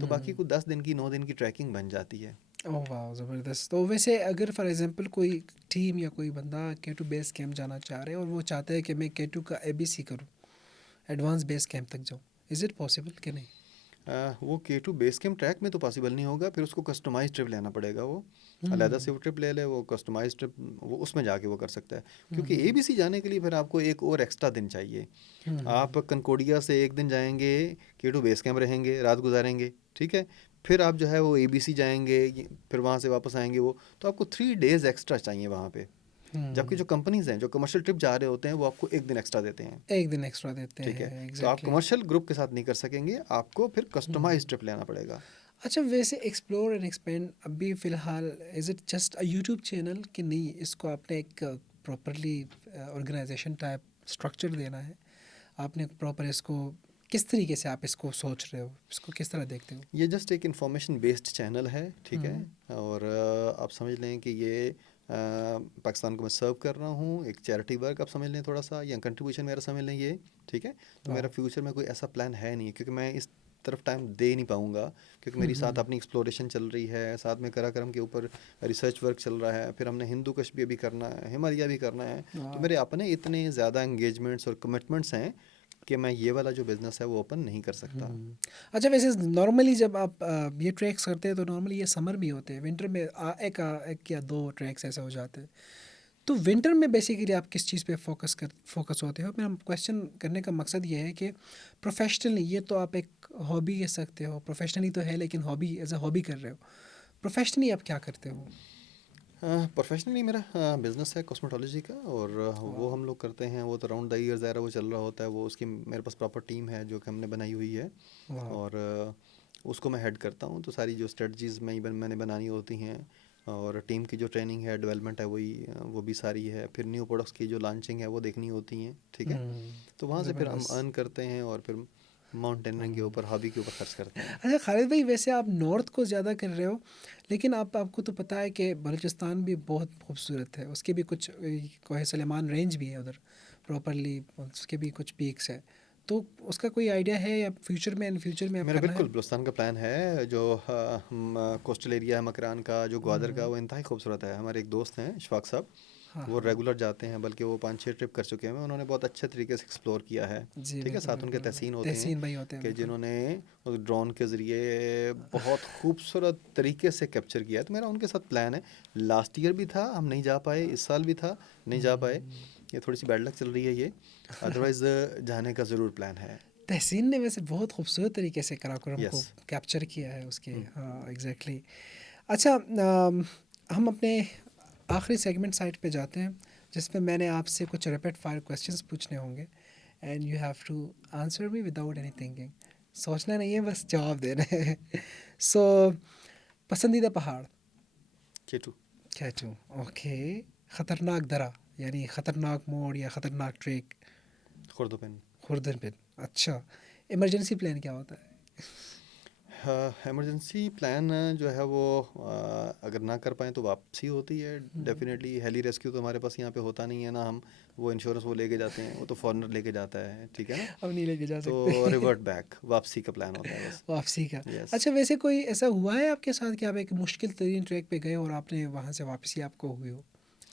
तो बाकी को 10 दिन की 9 दिन की ट्रैकिंग बन जाती है। ओह वाह, ज़बरदस्त। तो वैसे अगर फॉर एग्जांपल कोई टीम या कोई बंदा K2 बेस कैंप जाना चाह रहे हैं और वो चाहता है कि मैं K2 का ABC करूं, एडवांस बेस कैंप तक जाऊं, इज़ इट पॉसिबल कि नहीं? वो K2 बेस कैंप ट्रैक में तो पॉसिबल नहीं होगा, फिर उसको कस्टमाइज ट्रिप लेना पड़ेगा। वो अलहदा हम्म। से वो ट्रिप ले ले, वो कस्टमाइज ट्रिप वो उसमें जाके वो कर सकता है, क्योंकि हम्म। ABC जाने के लिए फिर आपको एक और एक्स्ट्रा दिन चाहिए। हम्म। आप कनकोडिया से एक दिन जाएंगे, K2 बेस कैंप रहेंगे, रात गुजारेंगे, ठीक है, फिर आप जो है वो ABC जाएंगे, फिर वहाँ से वापस आएंगे, वो तो आपको 3 डेज़ एक्स्ट्रा चाहिए वहाँ पे। जबकि हम्म। जो कंपनीज हैं जो कमर्शियल ट्रिप जा रहे होते हैं वो आपको एक दिन एक्स्ट्रा देते हैं, एक दिन एक्स्ट्रा देते ठीक है। हैं, तो आप एग्जैक्टली। कमर्शियल ग्रुप के साथ नहीं कर सकेंगे, आपको फिर कस्टमाइज ट्रिप लेना पड़ेगा। अच्छा, वैसे एक्सप्लोर एंड एक्सपेंड अभी फ़िलहाल is it just a YouTube channel कि नहीं, इसको आपने एक प्रॉपरली ऑर्गेनाइजेशन टाइप स्ट्रक्चर देना है, आपने प्रॉपर इसको किस तरीके से आप इसको सोच रहे हो, इसको किस तरह देखते हो? ये जस्ट एक इंफॉर्मेशन बेस्ड चैनल है, ठीक है, हम्म। और आप समझ लें कि ये पाकिस्तान को मैं सर्व कर रहा हूँ, एक चैरिटी वर्क आप समझ लें थोड़ा सा, या कंट्रीब्यूशन मेरा समझ लें ये, ठीक है। तो मेरा वाह। फ्यूचर में कोई ऐसा प्लान है नहीं, क्योंकि मैं इस तरफ टाइम दे नहीं पाऊँगा, क्योंकि मेरी साथ हम्म। अपनी एक्सप्लोरेशन चल रही है, साथ में कराकरम के ऊपर रिसर्च वर्क चल रहा है, फिर हमने हिंदू कश भी अभी करना है, हिमालय भी करना है, तो वाह। मेरे अपने इतने ज़्यादा एंगेजमेंट्स और कमिटमेंट्स हैं कि मैं ये वाला जो बिज़नेस है वो ओपन नहीं कर सकता। अच्छा, वैसे नॉर्मली जब आप ये ट्रैक्स करते हैं तो नॉर्मली ये समर भी होते हैं, विंटर में एक या दो ट्रैक्स ऐसे हो जाते हैं। तो विंटर में बेसिकली आप किस चीज़ पे फोकस होते हो? मेरा क्वेश्चन करने का मकसद ये है कि प्रोफेशनली ये तो आप एक हॉबी कह सकते हो, प्रोफेशनली तो है लेकिन हॉबी एज अ हॉबी कर रहे हो। प्रोफेशनली आप क्या करते हो? प्रोफेशनली मेरा बिज़नेस है कॉस्मेटोलॉजी का, और वो वाह। हम लोग करते हैं, वो तो राउंड द ईयर ज़ाहिर वो चल रहा होता है, वो उसकी मेरे पास प्रॉपर टीम है जो कि हमने बनाई हुई है, वाह। और उसको मैं हेड करता हूँ, तो सारी जो स्ट्रेटजीज़ मैंने बनानी होती हैं, और टीम की जो ट्रेनिंग है, डेवलपमेंट है, वो भी सारी है, फिर न्यू प्रोडक्ट्स की जो लॉन्चिंग है वो देखनी होती हैं, ठीक है। तो वहाँ से फिर हम ज़बरदस्त। अर्न करते हैं और फिर माउंटेनियरिंग के ऊपर, हॉबी के ऊपर खर्च करते हैं। अच्छा खालिद भाई, वैसे आप नॉर्थ को ज़्यादा कर रहे हो, लेकिन आपको तो पता है कि बलूचिस्तान भी बहुत खूबसूरत है, उसके भी कुछ कोहे सलेमान रेंज भी है उधर प्रॉपरली, उसके भी कुछ पीक्स है, तो उसका कोई आइडिया है या इन फ्यूचर में आप मेरा करना है? बिल्कुल बलुस्तान का प्लान है, जो कोस्टल एरिया है मकरान का, जो ग्वादर का, वो इंतहाई खूबसूरत है। हमारे एक दोस्त हैं इशफाक साहब, हाँ वो हाँ। रेगुलर जाते हैं, बल्कि वो 5-6 ट्रिप कर चुके हैं, उन्होंने बहुत अच्छे तरीके से एक्सप्लोर किया है, जी ठीक है। बिल्कुल साथ उनके बिल्कुल बिल्कुल, तहसीन होते हैं तहसीन भाई होते हैं कि बिल्कुल। जिन्होंने उस ड्रोन के ज़रिए बहुत खूबसूरत तरीके से कैप्चर किया है, तो मेरा उनके साथ प्लान है। लास्ट ईयर भी था, हम नहीं जा पाए, इस साल भी था, नहीं जा पाए, ये थोड़ी सी बैड लक चल रही है ये, अदरवाइज़ जाने का ज़रूर प्लान है। तहसीन ने वैसे बहुत खूबसूरत तरीके से कराकोरम को यस। कैप्चर किया है उसके, हाँ एग्जैक्टली। अच्छा, हम अपने आखिरी सेगमेंट साइट पे जाते हैं, जिसमें मैंने आपसे कुछ रैपिड फायर क्वेश्चंस पूछने होंगे and you have to answer me without any thinking. सोचना नहीं है, बस जवाब देना है। सो पसंदीदा पहाड़? केटू। कैचू। ओके। ख़तरनाक दरा यानी ख़तरनाक मोड़ या ख़तरनाक ट्रैक? खुर्दुपेन। खुर्दन पिन। अच्छा। इमरजेंसी प्लान क्या होता है? हाँ, इमरजेंसी प्लान जो है वो अगर ना कर पाएँ तो वापसी होती है डेफिनेटली। हेली रेस्क्यू तो हमारे पास यहाँ पे होता नहीं है ना, हम वो इंश्योरेंस वो लेके जाते हैं, वो तो फॉरेनर लेके जाता है, ठीक है ना। अब नहीं लेके जा तो सकते। रिवर्ट बैक, वापसी का प्लान होता है बस। वापसी का। यस। अच्छा, वैसे कोई ऐसा हुआ है आपके साथ कि आप एक मुश्किल तरीन ट्रैक पे गए और आपने वहाँ से वापसी आपको हुई हो?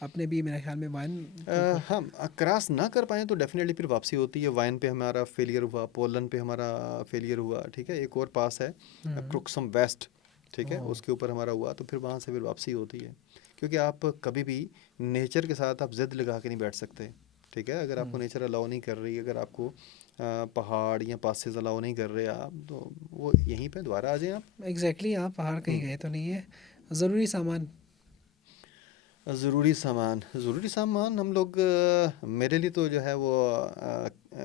आपने भी मेरे ख्याल में वाइन को हम क्रॉस ना कर पाएँ तो डेफिनेटली फिर वापसी होती है। वाइन पे हमारा फेलियर हुआ, पोलन पे हमारा फेलियर हुआ, ठीक है। एक और पास है हम्म। क्रुक्सम वेस्ट, ठीक है, ओह। उसके ऊपर हमारा हुआ, तो फिर वहाँ से फिर वापसी होती है। क्योंकि आप कभी भी नेचर के साथ आप ज़िद लगा के नहीं बैठ सकते, ठीक है। अगर आपको हम्म। नेचर अलाउ नहीं कर रही, अगर आपको पहाड़ या पासेस अलाउ नहीं कर रहे आप, तो वो यहीं पे दोबारा आ जाएं आप। एग्जैक्टली, आप पहाड़ कहीं हम्म। गए तो नहीं है? ज़रूरी सामान? ज़रूरी सामान हम लोग मेरे लिए तो जो है वो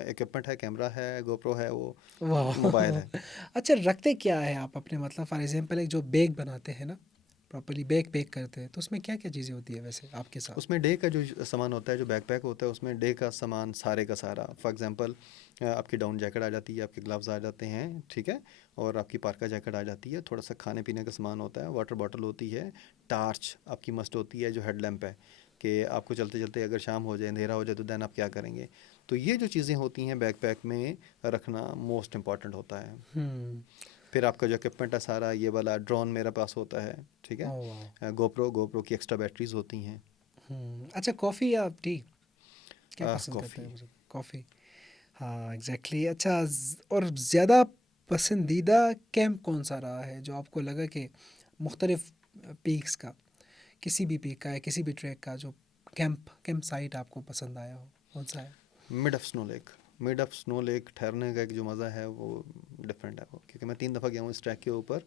इक्विपमेंट है, कैमरा है, गोप्रो है, वो मोबाइल वाह। है। अच्छा, रखते क्या है आप अपने, मतलब फॉर एग्जांपल एक जो बैग बनाते हैं ना, प्रॉपर्ली बैग पैक करते हैं, तो उसमें क्या क्या चीज़ें होती है वैसे आपके साथ? उसमें डे का जो सामान होता है, जो बैकपैक होता है, उसमें डे का सामान सारे का सारा। फॉर एग्जांपल आपकी डाउन जैकेट आ जाती है, आपके ग्लव्स आ जाते हैं, ठीक है, और आपकी पार्का जैकेट आ जाती है। थोड़ा सा खाने पीने का सामान होता है, वाटर बॉटल होती है, टार्च आपकी मस्ट होती है, जो हेडलैम्प है, कि आपको चलते चलते अगर शाम हो जाए, अंधेरा हो जाए, तो दैन आप क्या करेंगे। तो ये जो चीज़ें होती हैं बैकपैक में रखना मोस्ट इम्पॉर्टेंट होता है। हम्म। फिर आपका जो इक्विपमेंट है सारा, ये वाला ड्रोन मेरे पास होता है, ठीक ओह वाह। है। गोप्रो की एक्स्ट्रा बैटरीज होती हैं। अच्छा, कॉफ़ी या टी क्या पसंद करते कॉफ़ी। हैं मुझे? कॉफ़ी। हाँ एग्जैक्टली। अच्छा, और ज़्यादा पसंदीदा कैंप कौन सा रहा है जो आपको लगा कि मुख्तलिफ पीक्स का, किसी भी पीक का या किसी भी ट्रैक का जो कैंप साइट आपको पसंद आया हो, कौन सा है? मिड ऑफ स्नो लेक ठहरने का एक जो मज़ा है वो डिफरेंट है वो, क्योंकि मैं 3 दफ़ा गया हूँ इस ट्रैक के ऊपर।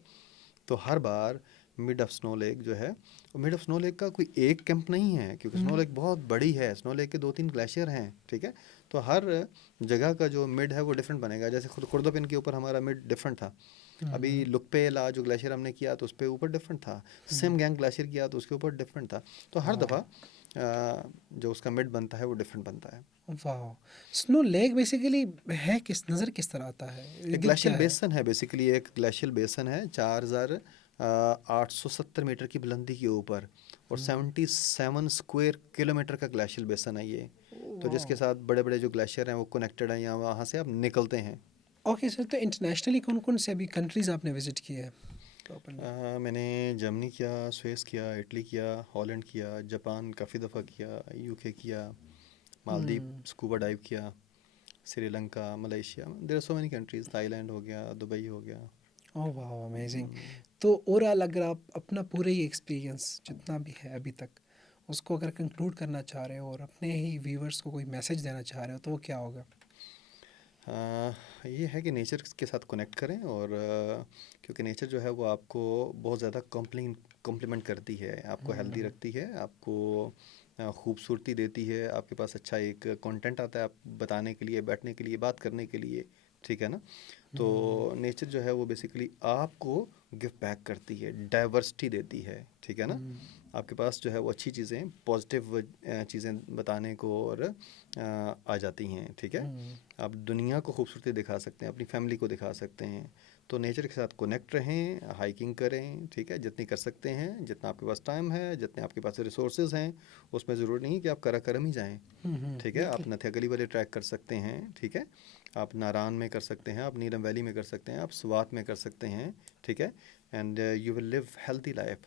तो हर बार मिड ऑफ स्नो लेक जो है, और मिड ऑफ स्नो लेक का कोई एक कैंप नहीं है, क्योंकि स्नो हम्म। लेक बहुत बड़ी है। स्नो लेक के 2-3 ग्लेशियर हैं, ठीक है। तो हर जगह का जो मिड है वो डिफरेंट बनेगा। जैसे खुद खुर्दबिन के ऊपर हमारा मिड डिफरेंट था। अभी हम्म। लुकपेला जो ग्लेशियर हमने किया तो उस पर ऊपर डिफरेंट था। हम्म। सिम गैंग ग्लेशियर किया तो उसके ऊपर डिफरेंट था। तो हर वाह। दफ़ा जो उसका मिड बनता है वो डिफरेंट बनता है। वाह। स्नो लेक बेसिकली है किस नज़र किस तरह आता है, एक इर्द ग्लेशियल क्या है? बेसन है बेसिकली, एक ग्लेशियल बेसन है 4,870 मीटर की बुलंदी के ऊपर, और हम्म। 77 स्क्वायर किलोमीटर का ग्लेशियल बेसन है ये। तो वाह। जिसके साथ बड़े बड़े जो ग्लेशियर हैं वो कनेक्टेड हैं, यहाँ वहाँ से आप निकलते हैं। ओके सर, तो इंटरनेशनली कौन कौन से अभी कंट्रीज़ आपने विज़िट किए हैं प्रॉपर्ली? मैंने जर्मनी किया, स्विस किया, इटली किया, हॉलैंड किया, जापान काफ़ी दफ़ा किया, यूके किया, मालदीव हम्म। स्कूबा डाइव किया, Sri Lanka, Malaysia, there are so many countries, Thailand हो गया, दुबई हो गया। ओह वाह, अमेजिंग। हम्म, तो ओवरऑल अगर आप अपना पूरा ही एक्सपीरियंस जितना भी है अभी तक, उसको अगर कंक्लूड करना चाह रहे हो और अपने ही व्यूवर्स को कोई मैसेज देना चाह रहे हो, तो वो क्या होगा? ये है कि नेचर के साथ कनेक्ट करें, और क्योंकि नेचर जो है वो आपको बहुत ज़्यादा कॉम्प्लीमेंट करती है, आपको हेल्दी हम्म। रखती है, आपको खूबसूरती देती है, आपके पास अच्छा एक कंटेंट आता है आप बताने के लिए, बैठने के लिए, बात करने के लिए, ठीक है ना। तो हम्म। नेचर जो है वो बेसिकली आपको गिव बैक करती है, डाइवर्सिटी देती है, ठीक है ना। हम्म। आपके पास जो है वो अच्छी चीज़ें, पॉजिटिव चीज़ें बताने को और आ जाती हैं, ठीक है। हम्म। आप दुनिया को खूबसूरती दिखा सकते हैं, अपनी फैमिली को दिखा सकते हैं। तो नेचर के साथ कनेक्ट रहें, हाइकिंग करें, ठीक है, जितनी कर सकते हैं, जितना आपके पास टाइम है, जितने आपके पास रिसोर्सेज हैं। उसमें ज़रूरी नहीं कि आप कराकरम ही जाएं, ठीक है। बिल्कुल। आप नथेगली वाले ट्रैक कर सकते हैं, ठीक है। आप नारान में कर सकते हैं, आप नीलम वैली में कर सकते हैं, आप स्वात में कर सकते हैं, ठीक है। And you will live healthy life,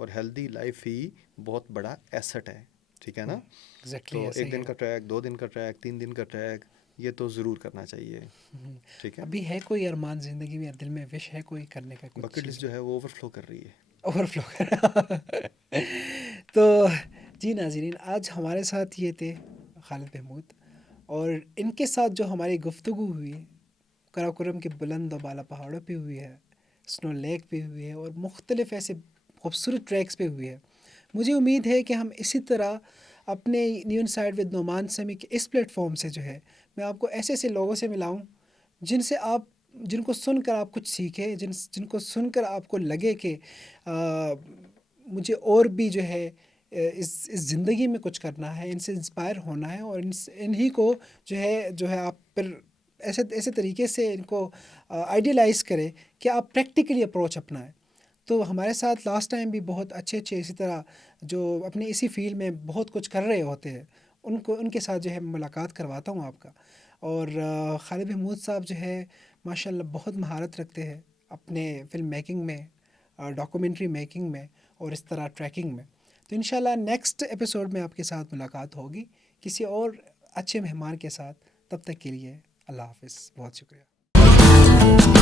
और हेल्दी लाइफ ही बहुत बड़ा एसेट है, ठीक है ना। एग्जैक्टली तो ऐसा एक ही दिन है। का ट्रैक, 2 दिन का ट्रैक, 3 दिन का ट्रैक, ये तो ज़रूर करना चाहिए, हम्म। ठीक है। अभी है कोई अरमान ज़िंदगी में या दिल में विश है कोई करने का कुछ बकेट लिस्ट चीज़? जो है वो ओवरफ्लो कर रही है। ओवरफ्लो कर। तो जी नाज़रीन, आज हमारे साथ ये थे खालिद महमूद, और इनके साथ जो हमारी गुफ्तगू हुई कराकोरम के बुलंद और बाला पहाड़ों पे हुई है, स्नो लेक पे हुई है, और मुख्तलिफ़ ऐसे खूबसूरत ट्रैक्स पे हुई है। मुझे उम्मीद है कि हम इसी तरह अपने न्यू इनसाइट विद नोमान समी के इस प्लेटफॉर्म से जो है मैं आपको ऐसे ऐसे लोगों से मिलाऊं जिनसे आप जिनको सुनकर आप कुछ सीखें, जिनको सुनकर आपको लगे कि मुझे और भी जो है इस ज़िंदगी में कुछ करना है, इनसे इंस्पायर होना है और इन्हीं को जो है आप फिर ऐसे ऐसे तरीके से इनको आइडियलाइज़ करें कि आप प्रैक्टिकली अप्रोच अपनाएं। तो हमारे साथ लास्ट टाइम भी बहुत अच्छे अच्छे इसी तरह जो अपने इसी फील्ड में बहुत कुछ कर रहे होते हैं, उनके साथ जो है मुलाकात करवाता हूँ आपका। और खालिद महमूद साहब जो है माशाल्लाह बहुत महारत रखते हैं अपने फ़िल्म मेकिंग में, डॉक्यूमेंट्री मेकिंग में और इस तरह ट्रैकिंग में। तो इंशाल्लाह नेक्स्ट एपिसोड में आपके साथ मुलाकात होगी किसी और अच्छे मेहमान के साथ। तब तक के लिए अल्लाह हाफ़िज़, बहुत शुक्रिया।